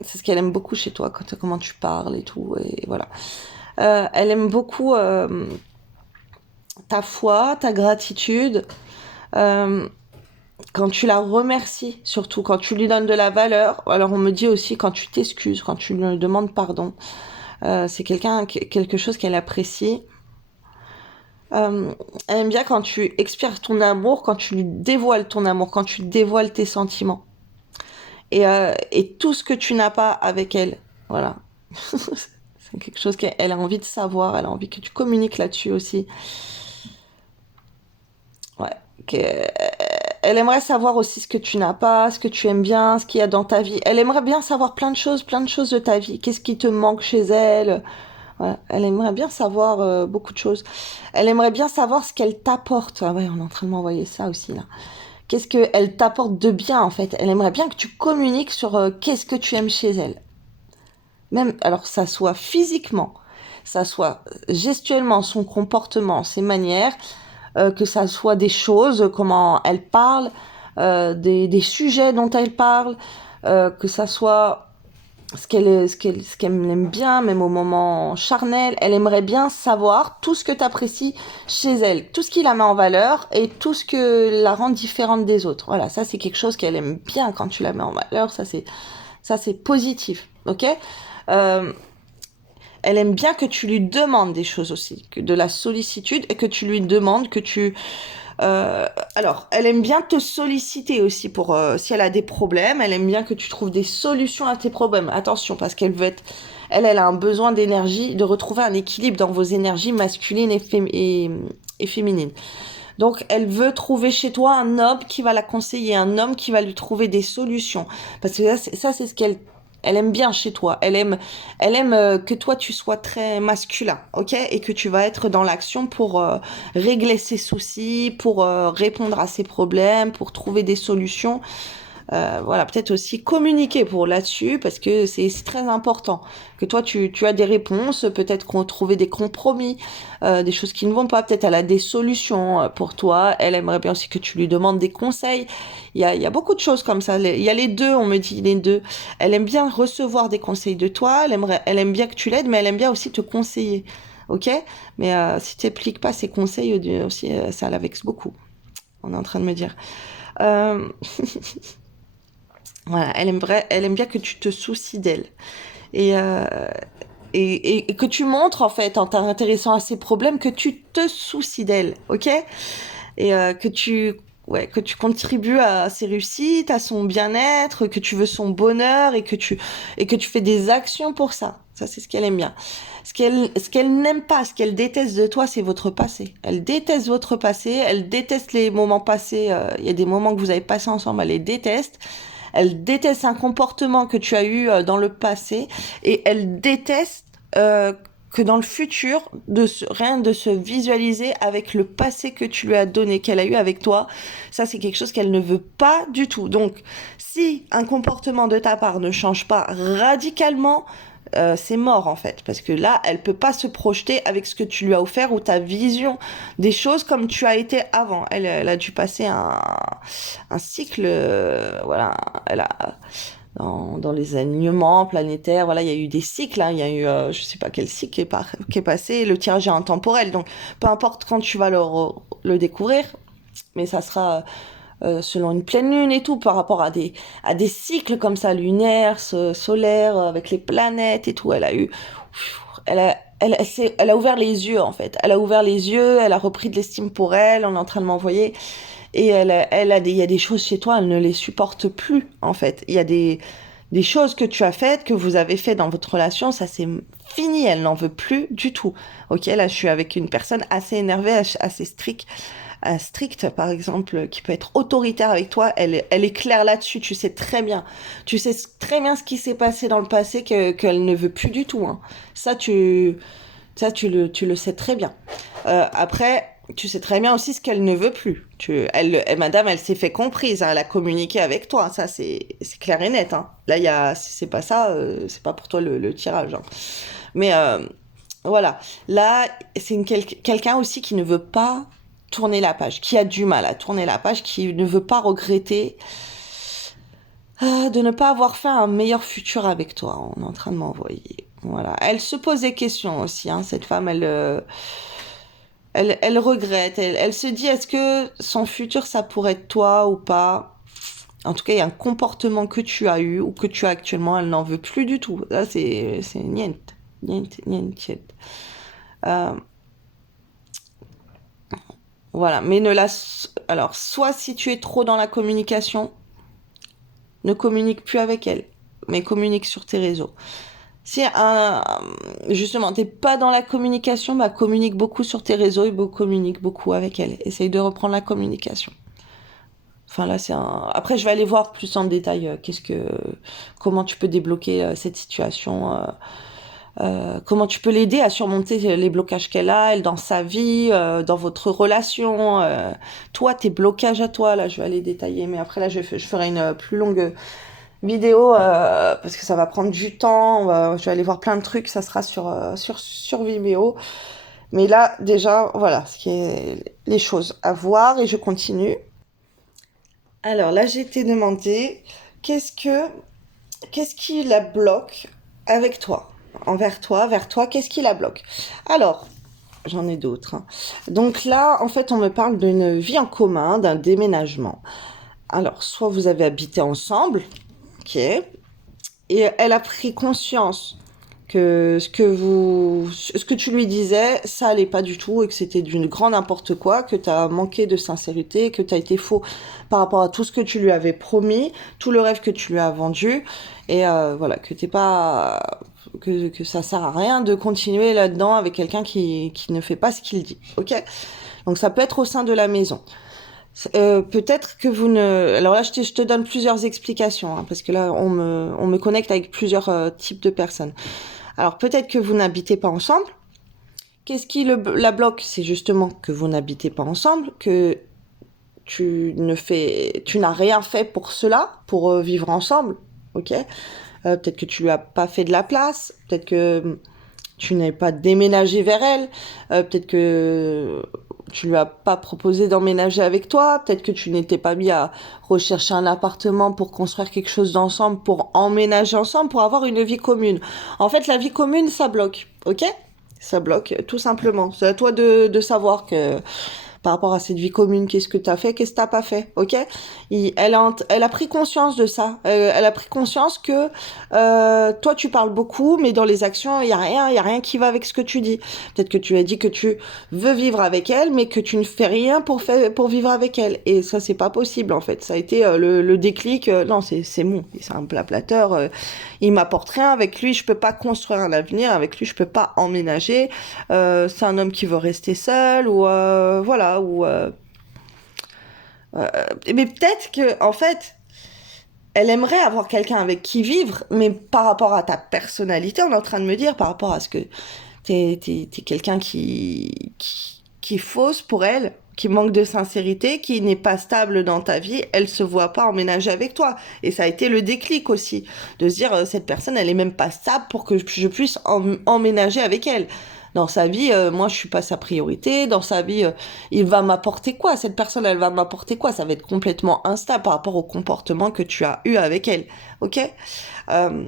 c'est ce qu'elle aime beaucoup chez toi, comment tu parles et tout. Et voilà. Elle aime beaucoup ta foi, ta gratitude, euh, quand tu la remercies, surtout quand tu lui donnes de la valeur. Alors on me dit aussi quand tu t'excuses, quand tu lui demandes pardon. C'est quelque chose qu'elle apprécie. Elle aime bien quand tu expires ton amour, quand tu lui dévoiles ton amour, quand tu dévoiles tes sentiments. Et tout ce que tu n'as pas avec elle. Voilà. C'est quelque chose qu'elle a envie de savoir, elle a envie que tu communiques là-dessus aussi. Ouais. Elle aimerait savoir aussi ce que tu n'as pas, ce que tu aimes bien, ce qu'il y a dans ta vie. Elle aimerait bien savoir plein de choses de ta vie. Qu'est-ce qui te manque chez elle? Ouais. Elle aimerait bien savoir beaucoup de choses. Elle aimerait bien savoir ce qu'elle t'apporte. Ah ouais, on est en train de m'envoyer ça aussi là. Qu'est-ce qu'elle t'apporte de bien en fait? Elle aimerait bien que tu communiques sur qu'est-ce que tu aimes chez elle. Même, alors ça soit physiquement, ça soit gestuellement, son comportement, ses manières, que ça soit des choses, comment elle parle, des sujets dont elle parle, que ça soit ce qu'elle aime bien, même au moment charnel. Elle aimerait bien savoir tout ce que tu apprécies chez elle, tout ce qui la met en valeur et tout ce que la rend différente des autres. Voilà, ça c'est quelque chose qu'elle aime bien quand tu la mets en valeur, ça c'est positif, ok. euh, Elle aime bien que tu lui demandes des choses aussi, que de la sollicitude, et que tu lui demandes que tu... alors, elle aime bien te solliciter aussi pour si elle a des problèmes. Elle aime bien que tu trouves des solutions à tes problèmes. Attention, parce qu'elle veut être... Elle a un besoin d'énergie, de retrouver un équilibre dans vos énergies masculines et féminines. Donc, elle veut trouver chez toi un homme qui va la conseiller, un homme qui va lui trouver des solutions. Parce que ça c'est ce qu'elle elle aime bien chez toi. Elle aime que toi tu sois très masculin, ok? Et que tu vas être dans l'action pour régler ses soucis, pour répondre à ses problèmes, pour trouver des solutions. Voilà, peut-être aussi communiquer pour là-dessus, parce que c'est très important. Que toi, tu as des réponses, peut-être qu'on trouver des compromis, des choses qui ne vont pas. Peut-être elle a des solutions pour toi. Elle aimerait bien aussi que tu lui demandes des conseils. Il y a beaucoup de choses comme ça. Il y a les deux, on me dit les deux. Elle aime bien recevoir des conseils de toi. Elle aime bien que tu l'aides, mais elle aime bien aussi te conseiller. Ok? Mais si tu n'appliques pas ses conseils aussi, ça la vexe beaucoup. On est en train de me dire. Euh... Voilà, elle aime bien que tu te soucies d'elle. Et, euh, et que tu montres, en fait, en t'intéressant à ses problèmes, que tu te soucies d'elle, ok? Et que tu contribues à ses réussites, à son bien-être, que tu veux son bonheur et que tu fais des actions pour ça. Ça, c'est ce qu'elle aime bien. Ce qu'elle n'aime pas, ce qu'elle déteste de toi, c'est votre passé. Elle déteste votre passé, elle déteste les moments passés. Il y a des moments que vous avez passés ensemble, elle les déteste. Elle déteste un comportement que tu as eu dans le passé et elle déteste que dans le futur, rien de se visualiser avec le passé que tu lui as donné, qu'elle a eu avec toi, ça c'est quelque chose qu'elle ne veut pas du tout. Donc, si un comportement de ta part ne change pas radicalement, c'est mort en fait, parce que là, elle peut pas se projeter avec ce que tu lui as offert ou ta vision des choses comme tu as été avant. Elle a dû passer un cycle, voilà, elle a dans les alignements planétaires, voilà, il y a eu des cycles, hein, il y a eu, je sais pas quel cycle qui est passé, le tirage est intemporel, donc peu importe quand tu vas le découvrir, mais ça sera selon une pleine lune et tout, par rapport à des cycles comme ça, lunaires, solaires, avec les planètes et tout. Elle a ouvert les yeux, en fait. Elle a ouvert les yeux, elle a repris de l'estime pour elle, on est en train de m'envoyer. Et il y a des choses chez toi, elle ne les supporte plus, en fait. Il y a des choses que tu as faites, que vous avez fait dans votre relation, ça c'est fini, elle n'en veut plus du tout. Ok, là je suis avec une personne assez énervée, assez stricte, par exemple, qui peut être autoritaire avec toi, elle est claire là-dessus, tu sais très bien. Tu sais très bien ce qui s'est passé dans le passé qu'elle ne veut plus du tout. Hein. Tu le sais très bien. Après, tu sais très bien aussi ce qu'elle ne veut plus. Madame, elle s'est fait comprise, hein, elle a communiqué avec toi, ça c'est clair et net. Hein. Là, si c'est pas ça, c'est pas pour toi le tirage. Hein. Mais voilà, là, c'est quelqu'un aussi qui ne veut pas tourner la page, qui a du mal à tourner la page, qui ne veut pas regretter de ne pas avoir fait un meilleur futur avec toi. On est en train de m'envoyer. Voilà. Elle se pose des questions aussi, hein, cette femme, elle regrette, elle se dit est-ce que son futur ça pourrait être toi ou pas. En tout cas, il y a un comportement que tu as eu ou que tu as actuellement, elle n'en veut plus du tout. Là, c'est niet, niet, niet, niet. Voilà, mais alors, soit si tu es trop dans la communication, ne communique plus avec elle, mais communique sur tes réseaux. Si justement t'es pas dans la communication, bah communique beaucoup sur tes réseaux et communique beaucoup avec elle. Essaye de reprendre la communication. Enfin là Après je vais aller voir plus en détail comment tu peux débloquer cette situation. Comment tu peux l'aider à surmonter les blocages qu'elle a, elle, dans sa vie, dans votre relation. Toi, tes blocages à toi, là, je vais aller détailler. Mais après, là, je ferai une plus longue vidéo parce que ça va prendre du temps. Je vais aller voir plein de trucs, ça sera sur Vimeo. Mais là, déjà, voilà, ce qui est les choses à voir et je continue. Alors là, j'ai été demandé qu'est-ce qui la bloque avec toi? Envers toi, vers toi, qu'est-ce qui la bloque? Alors, j'en ai d'autres. Hein. Donc là, en fait, on me parle d'une vie en commun, d'un déménagement. Alors, soit vous avez habité ensemble, ok, et elle a pris conscience que ce que tu lui disais, ça allait pas du tout et que c'était d'une grande n'importe quoi, que tu as manqué de sincérité, que tu as été faux par rapport à tout ce que tu lui avais promis, tout le rêve que tu lui as vendu et voilà, que t'es pas que ça sert à rien de continuer là-dedans avec quelqu'un qui ne fait pas ce qu'il dit. OK? Donc ça peut être au sein de la maison. Peut-être que vous ne... Alors là, je te donne plusieurs explications, hein, parce que là, on me connecte avec plusieurs types de personnes. Alors peut-être que vous n'habitez pas ensemble. Qu'est-ce qui la bloque? C'est justement que vous n'habitez pas ensemble, que tu n'as rien fait pour cela, pour vivre ensemble, ok? Peut-être que tu lui as pas fait de la place, peut-être que tu n'avais pas déménagé vers elle, peut-être que tu lui as pas proposé d'emménager avec toi, peut-être que tu n'étais pas mis à rechercher un appartement pour construire quelque chose d'ensemble, pour emménager ensemble, pour avoir une vie commune. En fait, la vie commune, ça bloque, ok? Ça bloque, tout simplement. C'est à toi de savoir que par rapport à cette vie commune, qu'est-ce que t'as fait, qu'est-ce que t'as pas fait, ok? Elle a pris conscience de ça. Elle a pris conscience que toi tu parles beaucoup, mais dans les actions il y a rien qui va avec ce que tu dis. Peut-être que tu as dit que tu veux vivre avec elle, mais que tu ne fais rien pour vivre avec elle. Et ça c'est pas possible en fait. Ça a été le déclic. Non, c'est bon, c'est un plateur. Il m'apporte rien avec lui, je peux pas construire un avenir avec lui, je peux pas emménager. C'est un homme qui veut rester seul ou voilà mais peut-être que en fait elle aimerait avoir quelqu'un avec qui vivre, mais par rapport à ta personnalité, on est en train de me dire par rapport à ce que T'es quelqu'un qui est fausse pour elle, qui manque de sincérité, qui n'est pas stable dans ta vie, elle se voit pas emménager avec toi. Et ça a été le déclic aussi, de se dire, cette personne, elle est même pas stable pour que je puisse emménager avec elle. Dans sa vie, moi, je suis pas sa priorité. Dans sa vie, il va m'apporter quoi? Cette personne, elle va m'apporter quoi? Ça va être complètement instable par rapport au comportement que tu as eu avec elle. Ok? Euh,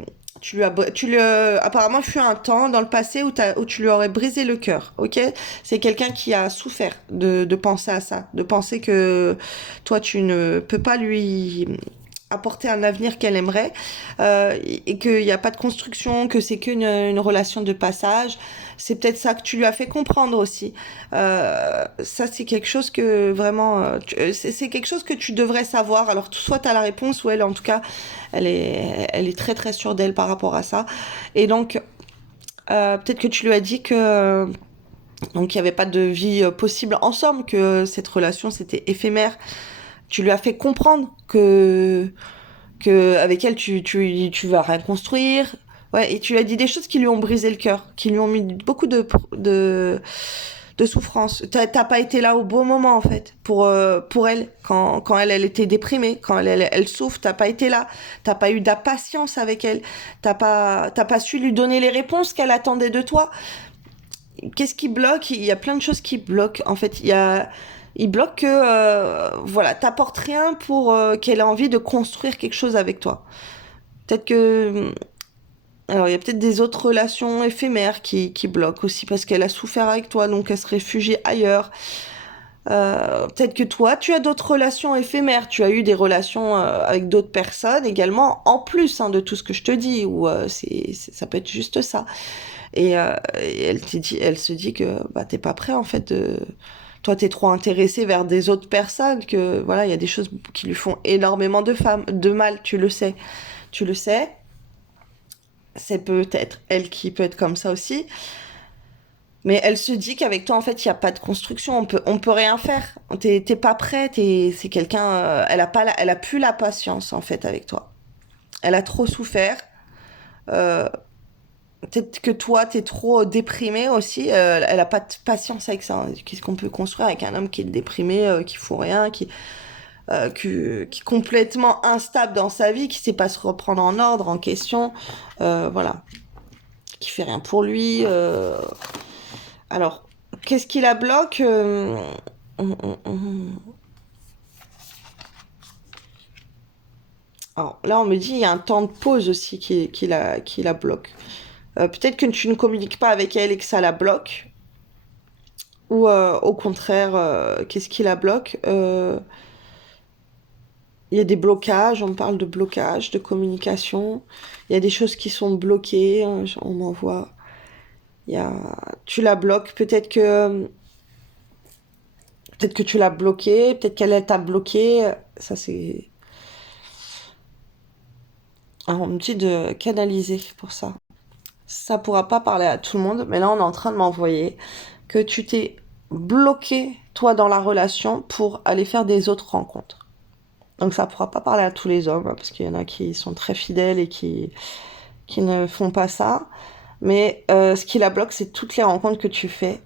apparemment, il fut un temps dans le passé où tu lui aurais brisé le cœur, ok? C'est quelqu'un qui a souffert de penser à ça, de penser que toi, tu ne peux pas lui apporter un avenir qu'elle aimerait, et qu'il n'y a pas de construction, que c'est qu'une relation de passage. C'est peut-être ça que tu lui as fait comprendre aussi. Ça, c'est quelque chose que vraiment, c'est quelque chose que tu devrais savoir. Alors, soit tu as la réponse, ou elle, en tout cas, elle est très très sûre d'elle par rapport à ça. Et donc, peut-être que tu lui as dit que donc il n'y avait pas de vie possible ensemble, que cette relation c'était éphémère. Tu lui as fait comprendre que avec elle tu vas rien construire. Ouais, et tu lui as dit des choses qui lui ont brisé le cœur, qui lui ont mis beaucoup de souffrance. T'as pas été là au bon moment, en fait, pour elle, quand elle était déprimée, quand elle souffre, t'as pas été là. T'as pas eu de la patience avec elle. T'as pas su lui donner les réponses qu'elle attendait de toi. Qu'est-ce qui bloque? Il y a plein de choses qui bloquent. En fait, il bloque que, voilà, t'apportes rien pour qu'elle ait envie de construire quelque chose avec toi. Peut-être que, alors il y a peut-être des autres relations éphémères qui bloquent aussi parce qu'elle a souffert avec toi, donc elle se réfugie ailleurs. Peut-être que toi, tu as d'autres relations éphémères. Tu as eu des relations avec d'autres personnes également, en plus de tout ce que je te dis, ou ça peut être juste ça. Et elle se dit que bah t'es pas prêt en fait. Toi, t'es trop intéressé vers des autres personnes, que voilà, il y a des choses qui lui font énormément de mal. Tu le sais. C'est peut-être elle qui peut être comme ça aussi. Mais elle se dit qu'avec toi, en fait, il n'y a pas de construction. On peut rien faire. T'es pas prêt. C'est quelqu'un. Elle a plus la patience en fait avec toi. Elle a trop souffert. Euh, Peut-être que toi, t'es trop déprimé aussi. Elle a pas de patience avec ça. Qu'est-ce qu'on peut construire avec un homme qui est déprimé, qui fout rien, qui est complètement instable dans sa vie, qui sait pas se reprendre en ordre, en question, voilà, qui fait rien pour lui. Alors, qu'est-ce qui la bloque? Hum, hum, hum. Alors là, on me dit il y a un temps de pause aussi qui la bloque. Peut-être que tu ne communiques pas avec elle et que ça la bloque. Ou au contraire, qu'est-ce qui la bloque? Il y a des blocages, on me parle de blocages, de communication. Il y a des choses qui sont bloquées, on m'envoie. Il y a... Tu la bloques, peut-être que tu l'as bloquée, peut-être qu'elle elle t'a bloqué. Ça, c'est... Alors, on me dit de canaliser pour ça. Ça pourra pas parler à tout le monde, mais là, on est en train de m'envoyer que tu t'es bloqué, toi, dans la relation pour aller faire des autres rencontres. Donc ça pourra pas parler à tous les hommes, parce qu'il y en a qui sont très fidèles et qui ne font pas ça. Mais ce qui la bloque, c'est toutes les rencontres que tu fais.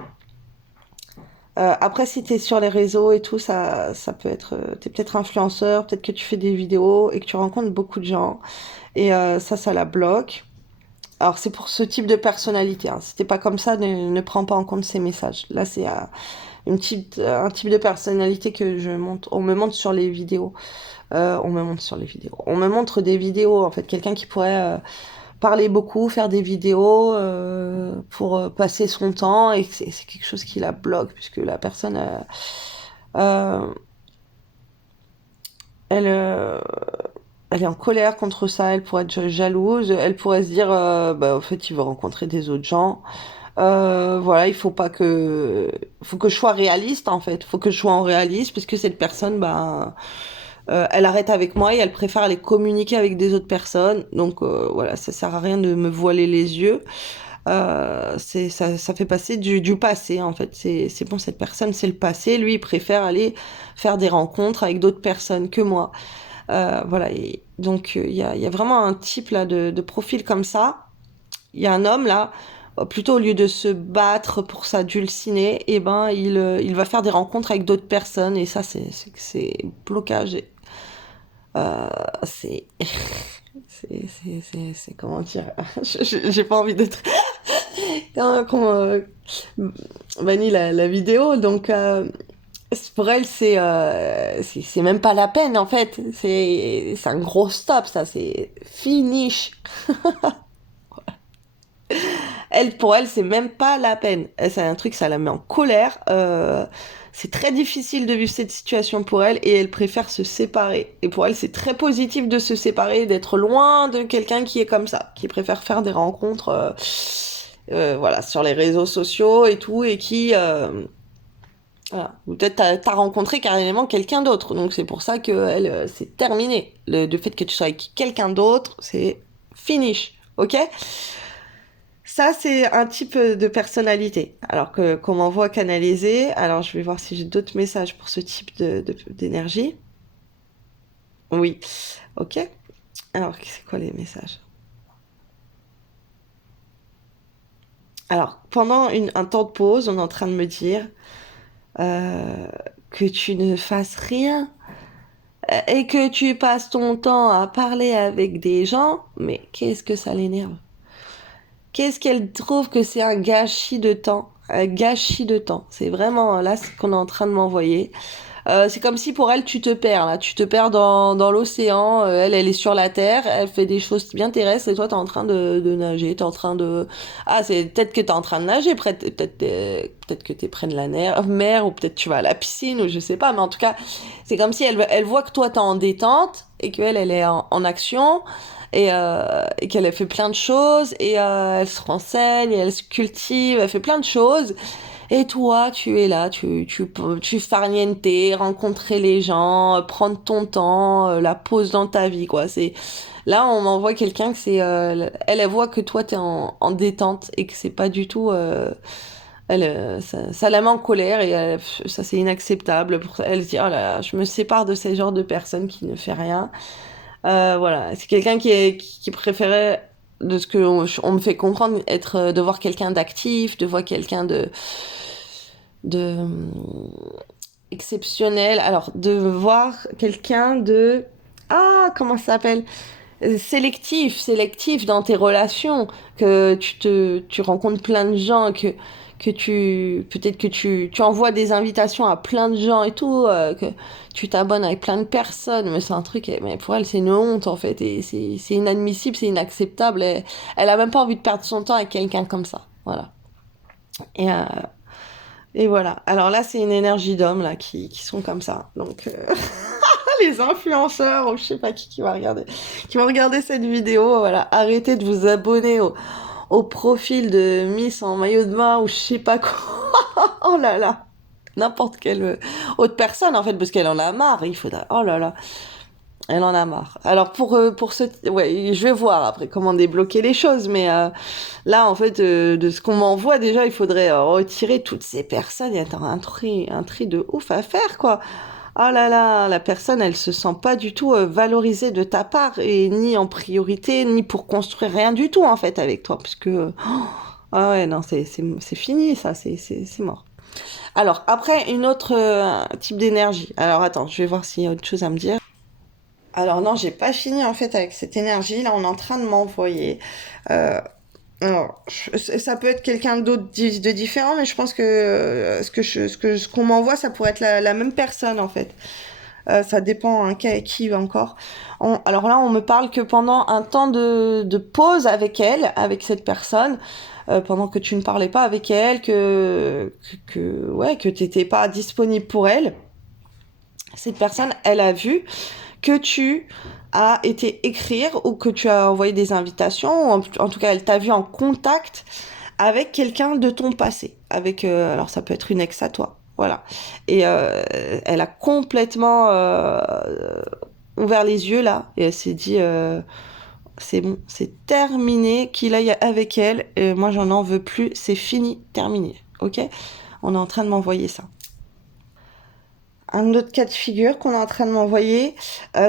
Après, si t'es sur les réseaux et tout, ça peut être... t'es peut-être influenceur, peut-être que tu fais des vidéos et que tu rencontres beaucoup de gens. Et ça la bloque. Alors c'est pour ce type de personnalité. Si t'es pas comme ça, ne prends pas en compte ces messages. Là, c'est un type de personnalité que je montre. On me montre sur les vidéos. On me montre sur les vidéos. On me montre des vidéos, en fait. Quelqu'un qui pourrait parler beaucoup, faire des vidéos pour passer son temps. Et c'est quelque chose qui la bloque, puisque la personne, euh, elle, elle est en colère contre ça. Elle pourrait être jalouse. Elle pourrait se dire, bah, en fait, il veut rencontrer des autres gens. Voilà, faut que je sois réaliste, en fait. Faut que je sois en réaliste, puisque cette personne, bah, elle arrête avec moi et elle préfère aller communiquer avec des autres personnes. Donc voilà, ça sert à rien de me voiler les yeux. Ça fait passer du passé en fait. C'est bon, cette personne c'est le passé. Lui, il préfère aller faire des rencontres avec d'autres personnes que moi. Voilà. Et donc il y a vraiment un type là de profil comme ça. Il y a un homme là. plutôt au lieu de se battre pour sa dulcinée, et ben il va faire des rencontres avec d'autres personnes et ça c'est blocage. C'est c'est comment dire, j'ai pas envie d'être comment Vanille la vidéo donc pour elle c'est même pas la peine en fait, c'est un gros stop, ça c'est finish. Elle, pour elle, c'est même pas la peine. C'est un truc, ça la met en colère. C'est très difficile de vivre cette situation pour elle et elle préfère se séparer. Et pour elle, c'est très positif de se séparer, d'être loin de quelqu'un qui est comme ça, qui préfère faire des rencontres, voilà, sur les réseaux sociaux et tout, et qui, voilà. Ou peut-être t'as rencontré carrément quelqu'un d'autre. Donc c'est pour ça que elle, c'est terminé. Le fait que tu sois avec quelqu'un d'autre, c'est finish. Ok? Ça, c'est un type de personnalité. Alors que, qu'on m'envoie canaliser, alors je vais voir si j'ai d'autres messages pour ce type d'énergie. Oui. Ok. Alors, c'est quoi les messages? Alors, pendant un temps de pause, on est en train de me dire euh, que tu ne fasses rien et que tu passes ton temps à parler avec des gens, mais qu'est-ce que ça l'énerve? Qu'est-ce qu'elle trouve que c'est un gâchis de temps? Un gâchis de temps. C'est vraiment là ce qu'on est en train de m'envoyer. C'est comme si pour elle, tu te perds, là. Tu te perds dans l'océan. Elle est sur la terre. Elle fait des choses bien terrestres et toi, t'es en train de nager. T'es en train de... Ah, c'est peut-être que t'es en train de nager. Peut-être que t'es près de la mer ou peut-être tu vas à la piscine ou je sais pas. Mais en tout cas, c'est comme si elle voit que toi, t'es en détente et qu'elle, elle est en action. Et qu'elle a fait plein de choses et elle se renseigne, et elle se cultive, elle fait plein de choses. Et toi, tu es là, tu farniente, rencontrer les gens, prendre ton temps, la pause dans ta vie, quoi. C'est là, on m'envoie quelqu'un que c'est, elle voit que toi t'es en détente et que c'est pas du tout, ça la met en colère et ça c'est inacceptable. Elle se dit oh là là, je me sépare de ce genre de personne qui ne fait rien. Voilà, c'est quelqu'un qui préférait de ce que on me fait comprendre être de voir quelqu'un d'actif, de voir quelqu'un de exceptionnel. Alors, de voir quelqu'un de... Ah, comment ça s'appelle? Sélectif dans tes relations, que tu rencontres plein de gens, peut-être que tu envoies des invitations à plein de gens et tout, que tu t'abonnes avec plein de personnes, mais c'est un truc, mais pour elle, c'est une honte, en fait, et c'est inadmissible, c'est inacceptable, elle a même pas envie de perdre son temps avec quelqu'un comme ça, voilà. Et, euh, et voilà. Alors là, c'est une énergie d'hommes là qui sont comme ça. Donc les influenceurs ou je sais pas qui va regarder, qui vont regarder cette vidéo. Voilà, arrêtez de vous abonner au profil de Miss en maillot de bain ou je sais pas quoi. Oh là là, n'importe quelle autre personne en fait parce qu'elle en a marre. Il faudra. Oh là là. Elle en a marre. Alors pour ce... Ouais, je vais voir après comment débloquer les choses, mais là, en fait, de ce qu'on m'envoie, déjà, il faudrait retirer toutes ces personnes. Il y a un tri de ouf à faire, quoi. Oh là là, la personne, elle se sent pas du tout valorisée de ta part, et ni en priorité, ni pour construire rien du tout, en fait, avec toi, parce que... ah ouais, non, c'est fini, ça, c'est mort. Alors, après, une autre type d'énergie. Alors, attends, je vais voir s'il y a autre chose à me dire. Alors non, j'ai pas fini en fait avec cette énergie. Là, on est en train de m'envoyer. Euh, alors, ça peut être quelqu'un d'autre de différent, mais je pense que ce qu'on m'envoie, ça pourrait être la même personne en fait. Ça dépend hein, qui encore. Alors là, on me parle que pendant un temps de pause avec elle, avec cette personne, pendant que tu ne parlais pas avec elle, ouais, que t'étais pas disponible pour elle, cette personne, elle a vu que tu as été écrire ou que tu as envoyé des invitations, ou en tout cas elle t'a vu en contact avec quelqu'un de ton passé, avec alors ça peut être une ex à toi, voilà. Et elle a complètement ouvert les yeux là et elle s'est dit c'est bon, c'est terminé qu'il aille avec elle, et moi j'en en veux plus, c'est fini, terminé, ok. On est en train de m'envoyer ça. Un autre cas de figure qu'on est en train de m'envoyer,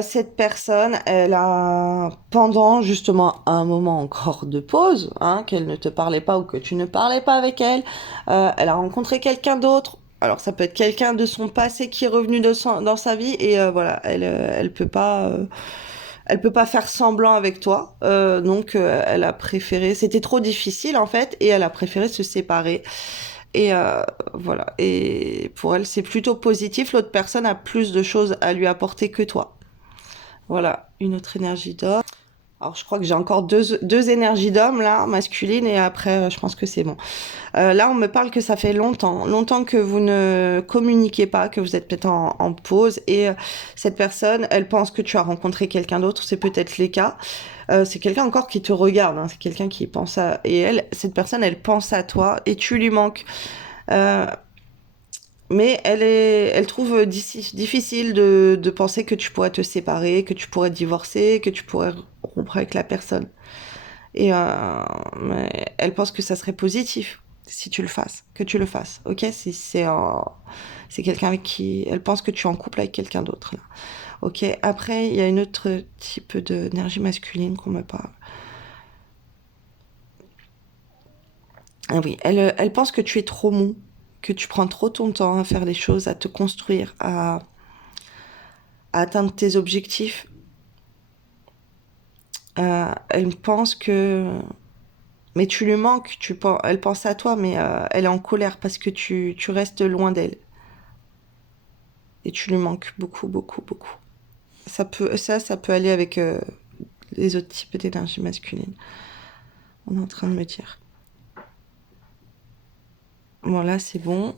cette personne, elle a, pendant justement un moment encore de pause, hein, qu'elle ne te parlait pas ou que tu ne parlais pas avec elle, elle a rencontré quelqu'un d'autre. Alors ça peut être quelqu'un de son passé qui est revenu dans sa vie et voilà, elle peut pas faire semblant avec toi. Donc elle a préféré, c'était trop difficile en fait, et elle a préféré se séparer. Et voilà. Et pour elle, c'est plutôt positif. L'autre personne a plus de choses à lui apporter que toi. Voilà, une autre énergie d'homme. Alors, je crois que j'ai encore deux énergies d'homme, là, masculines, et après, je pense que c'est bon. Là, on me parle que ça fait longtemps que vous ne communiquez pas, que vous êtes peut-être en pause, et cette personne, elle pense que tu as rencontré quelqu'un d'autre, c'est peut-être les cas. C'est quelqu'un encore qui te regarde, hein, c'est quelqu'un qui pense à... Et elle, cette personne, elle pense à toi, et tu lui manques. Euh, mais elle trouve difficile de penser que tu pourrais te séparer, que tu pourrais divorcer, que tu pourrais rompre avec la personne. Et mais elle pense que ça serait positif si tu le fasses, que tu le fasses. Ok, si c'est quelqu'un avec qui elle pense que tu es en couple avec quelqu'un d'autre là. Ok. Après, il y a une autre type d'énergie masculine qu'on me parle. Ah oui, elle pense que tu es trop mou, que tu prends trop ton temps à faire les choses, à te construire, à atteindre tes objectifs. Elle pense que... Mais tu lui manques, elle pense à toi, mais elle est en colère parce que tu restes loin d'elle. Et tu lui manques beaucoup, beaucoup, beaucoup. Ça peut aller avec les autres types d'énergie masculine. On est en train de me dire. Bon, là, c'est bon.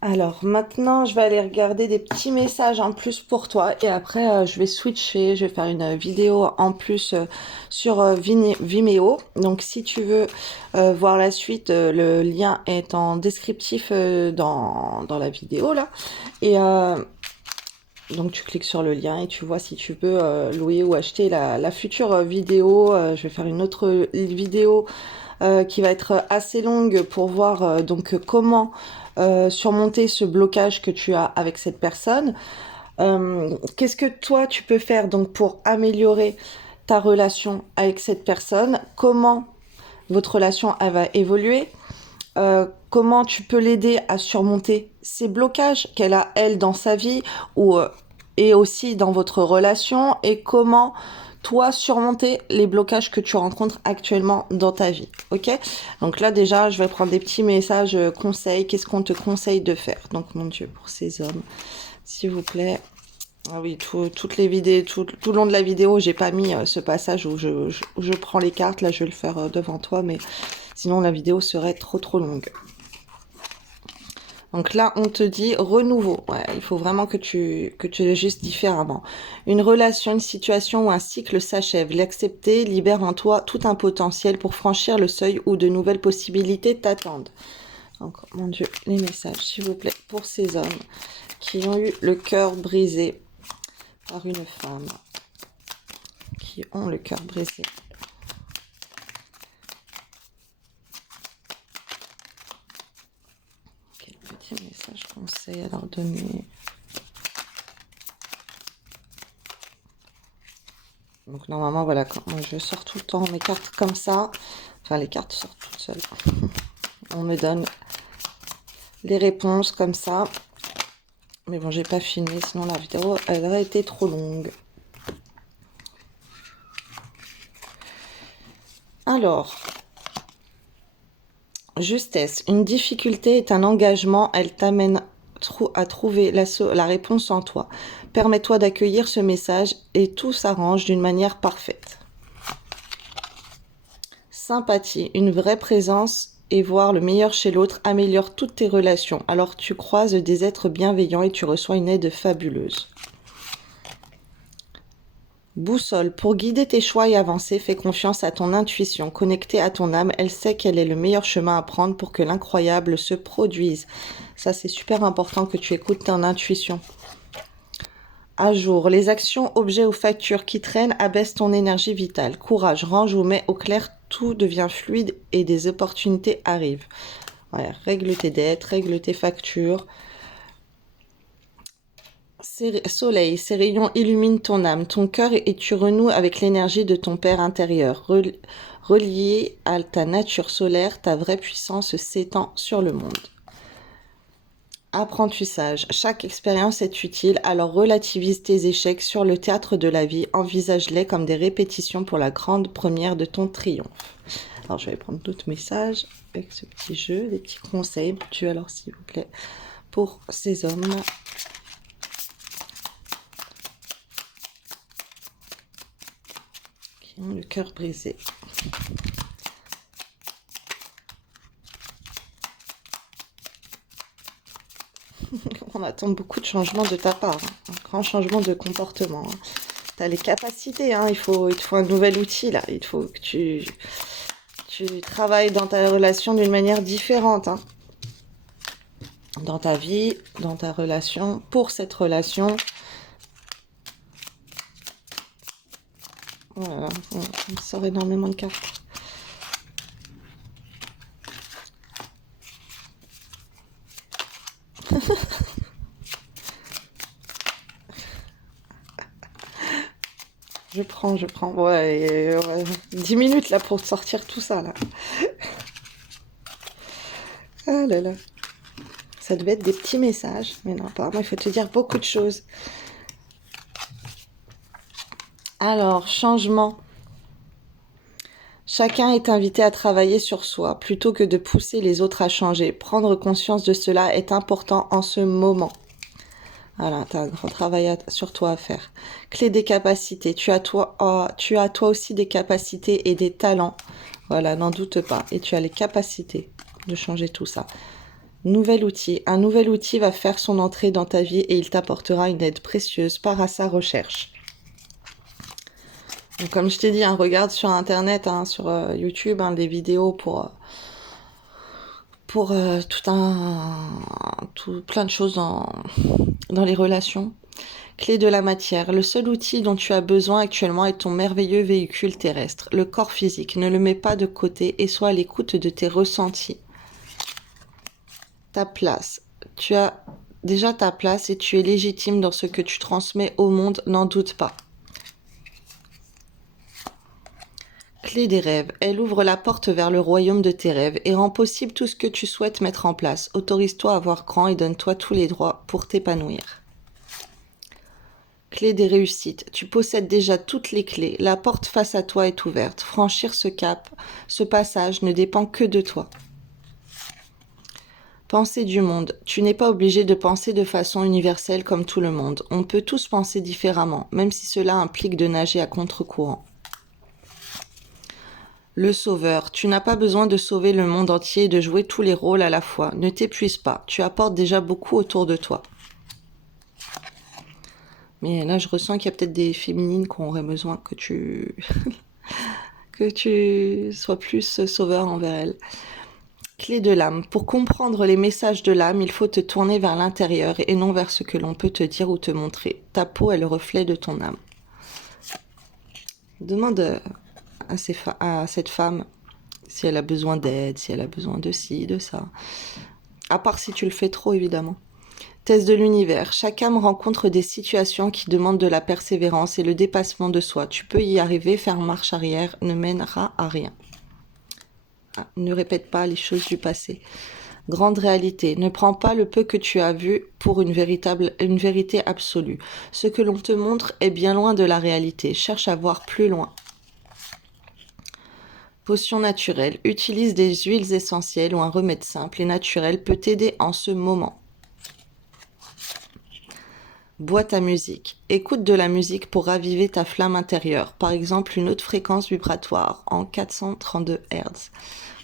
Alors maintenant, je vais aller regarder des petits messages en plus pour toi et après je vais switcher, je vais faire une vidéo en plus sur Vimeo. Donc si tu veux voir la suite, le lien est en descriptif dans la vidéo là. Et donc tu cliques sur le lien et tu vois si tu peux louer ou acheter la future vidéo. Je vais faire une autre vidéo qui va être assez longue pour voir donc comment surmonter ce blocage que tu as avec cette personne. Qu'est-ce que toi tu peux faire donc pour améliorer ta relation avec cette personne? Comment votre relation elle va évoluer? Comment tu peux l'aider à surmonter ces blocages qu'elle a elle dans sa vie ou et aussi dans votre relation, et comment toi surmonter les blocages que tu rencontres actuellement dans ta vie. Ok, donc là déjà je vais prendre des petits messages conseils. Qu'est-ce qu'on te conseille de faire? Donc mon Dieu, pour ces hommes s'il vous plaît. Ah oui, toutes les vidéos, tout le long de la vidéo, j'ai pas mis ce passage où je prends les cartes. Là, je vais le faire devant toi, mais sinon la vidéo serait trop longue. Donc là, on te dit renouveau. Ouais, il faut vraiment que tu agisses différemment. Une relation, une situation ou un cycle s'achève. L'accepter libère en toi tout un potentiel pour franchir le seuil où de nouvelles possibilités t'attendent. Donc, mon Dieu, les messages, s'il vous plaît, pour ces hommes qui ont eu le cœur brisé par une femme. Qui ont le cœur brisé. Quel petit message conseil à leur donner? Donc normalement, voilà, quand moi je sors tout le temps mes cartes comme ça. Enfin, les cartes sortent toutes seules. On me donne les réponses comme ça. Mais bon, j'ai pas filmé, sinon la vidéo, elle aurait été trop longue. Alors, justesse. Une difficulté est un engagement. Elle t'amène à trouver la réponse en toi. Permets-toi d'accueillir ce message et tout s'arrange d'une manière parfaite. Sympathie. Une vraie présence et voir le meilleur chez l'autre améliore toutes tes relations. Alors tu croises des êtres bienveillants et tu reçois une aide fabuleuse. Boussole. Pour guider tes choix et avancer, fais confiance à ton intuition. Connectée à ton âme, elle sait quel est le meilleur chemin à prendre pour que l'incroyable se produise. Ça, c'est super important que tu écoutes ton intuition. À jour. Les actions, objets ou factures qui traînent abaissent ton énergie vitale. Courage. Range ou mets au clair. Tout devient fluide et des opportunités arrivent. Ouais, règle tes dettes, règle tes factures. Soleil, ces rayons illuminent ton âme, ton cœur et tu renoues avec l'énergie de ton Père intérieur. Relié à ta nature solaire, ta vraie puissance s'étend sur le monde. Apprentissage. Chaque expérience est utile, alors relativise tes échecs sur le théâtre de la vie. Envisage-les comme des répétitions pour la grande première de ton triomphe. Alors, je vais prendre d'autres messages avec ce petit jeu, des petits conseils. Dieu, alors, s'il vous plaît, pour ces hommes. Qui ont le cœur brisé. On attend beaucoup de changements de ta part, hein. Un grand changement de comportement, hein. Tu as les capacités, hein. Il te faut un nouvel outil là. Il faut que tu travailles dans ta relation d'une manière différente, hein. Dans ta vie, dans ta relation, pour cette relation. Voilà, on me sort énormément de cartes. Je prends. Ouais, 10 minutes là pour sortir tout ça là. Ah là là. Ça devait être des petits messages. Mais non, apparemment, il faut te dire beaucoup de choses. Alors, changement. Chacun est invité à travailler sur soi plutôt que de pousser les autres à changer. Prendre conscience de cela est important en ce moment. Voilà, tu as un grand travail sur toi à faire. Clé des capacités. Tu as toi aussi des capacités et des talents. Voilà, n'en doute pas. Et tu as les capacités de changer tout ça. Nouvel outil. Un nouvel outil va faire son entrée dans ta vie et il t'apportera une aide précieuse par à sa recherche. Donc, comme je t'ai dit, regarde sur Internet, sur YouTube, des vidéos pour plein de choses dans les relations. Clé de la matière. Le seul outil dont tu as besoin actuellement est ton merveilleux véhicule terrestre, le corps physique. Ne le mets pas de côté et sois à l'écoute de tes ressentis. Ta place. Tu as déjà ta place et tu es légitime dans ce que tu transmets au monde, n'en doute pas. Clé des rêves. Elle ouvre la porte vers le royaume de tes rêves et rend possible tout ce que tu souhaites mettre en place. Autorise-toi à voir grand et donne-toi tous les droits pour t'épanouir. Clé des réussites. Tu possèdes déjà toutes les clés. La porte face à toi est ouverte. Franchir ce cap, ce passage ne dépend que de toi. Pensée du monde. Tu n'es pas obligé de penser de façon universelle comme tout le monde. On peut tous penser différemment, même si cela implique de nager à contre-courant. Le sauveur. Tu n'as pas besoin de sauver le monde entier et de jouer tous les rôles à la fois. Ne t'épuise pas. Tu apportes déjà beaucoup autour de toi. Mais là, je ressens qu'il y a peut-être des féminines qui auraient besoin que tu que tu sois plus sauveur envers elles. Clé de l'âme. Pour comprendre les messages de l'âme, il faut te tourner vers l'intérieur et non vers ce que l'on peut te dire ou te montrer. Ta peau est le reflet de ton âme. Demande à cette femme si elle a besoin d'aide, si elle a besoin de ci, de ça. À part si tu le fais trop, évidemment. Thèse de l'univers. Chaque âme rencontre des situations qui demandent de la persévérance et le dépassement de soi. Tu peux y arriver, faire marche arrière ne mènera à rien. Ne répète pas les choses du passé. Grande réalité. Ne prends pas le peu que tu as vu pour une vérité absolue. Ce que l'on te montre est bien loin de la réalité. Cherche à voir plus loin. Potion naturelle. Utilise des huiles essentielles ou un remède simple et naturel peut t'aider en ce moment. Bois ta musique. Écoute de la musique pour raviver ta flamme intérieure. Par exemple, une haute fréquence vibratoire en 432 Hz.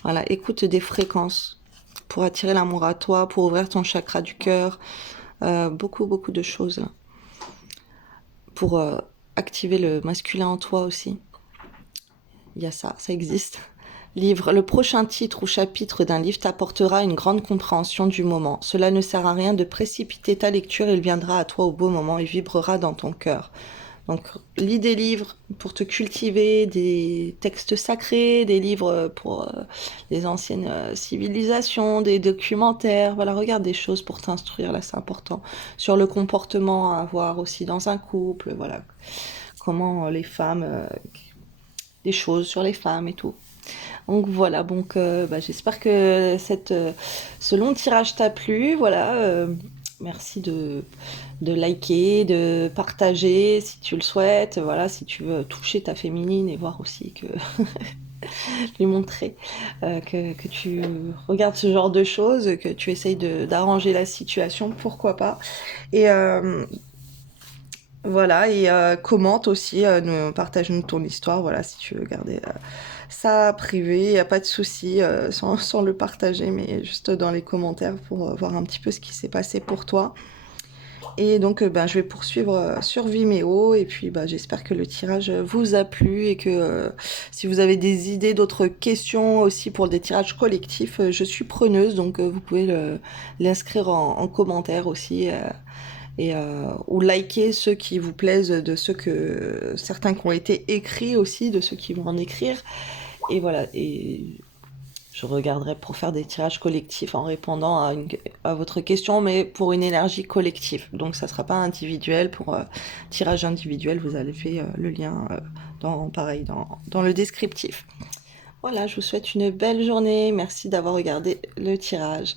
Voilà, écoute des fréquences pour attirer l'amour à toi, pour ouvrir ton chakra du cœur. Beaucoup de choses. Là. Pour activer le masculin en toi aussi. Il y a ça existe. Livre. Le prochain titre ou chapitre d'un livre t'apportera une grande compréhension du moment. Cela ne sert à rien de précipiter ta lecture, il viendra à toi au beau moment et vibrera dans ton cœur. Donc, lis des livres pour te cultiver, des textes sacrés, des livres pour les anciennes civilisations, des documentaires. Voilà, regarde des choses pour t'instruire, là, c'est important. Sur le comportement à avoir aussi dans un couple, voilà. Comment les femmes, des choses sur les femmes et tout. Donc voilà, donc j'espère que ce long tirage t'a plu. Voilà, merci de liker, de partager si tu le souhaites. Voilà, si tu veux toucher ta féminine et voir aussi que lui montrer que tu regardes ce genre de choses, que tu essayes d'arranger la situation, pourquoi pas. Et voilà, et commente aussi, partage-nous ton histoire, voilà, si tu veux garder ça privé, il n'y a pas de souci, sans le partager, mais juste dans les commentaires pour voir un petit peu ce qui s'est passé pour toi. Et donc, je vais poursuivre sur Vimeo, et puis j'espère que le tirage vous a plu, et que si vous avez des idées, d'autres questions aussi pour des tirages collectifs, je suis preneuse, donc vous pouvez l'inscrire en commentaire aussi. Et ou liker ceux qui vous plaisent, de ceux que certains qui ont été écrits aussi, de ceux qui vont en écrire. Et voilà, et je regarderai pour faire des tirages collectifs en répondant à votre question, mais pour une énergie collective. Donc ça sera pas individuel. Pour tirage individuel, vous avez fait le lien dans le descriptif. Voilà, je vous souhaite une belle journée. Merci d'avoir regardé le tirage.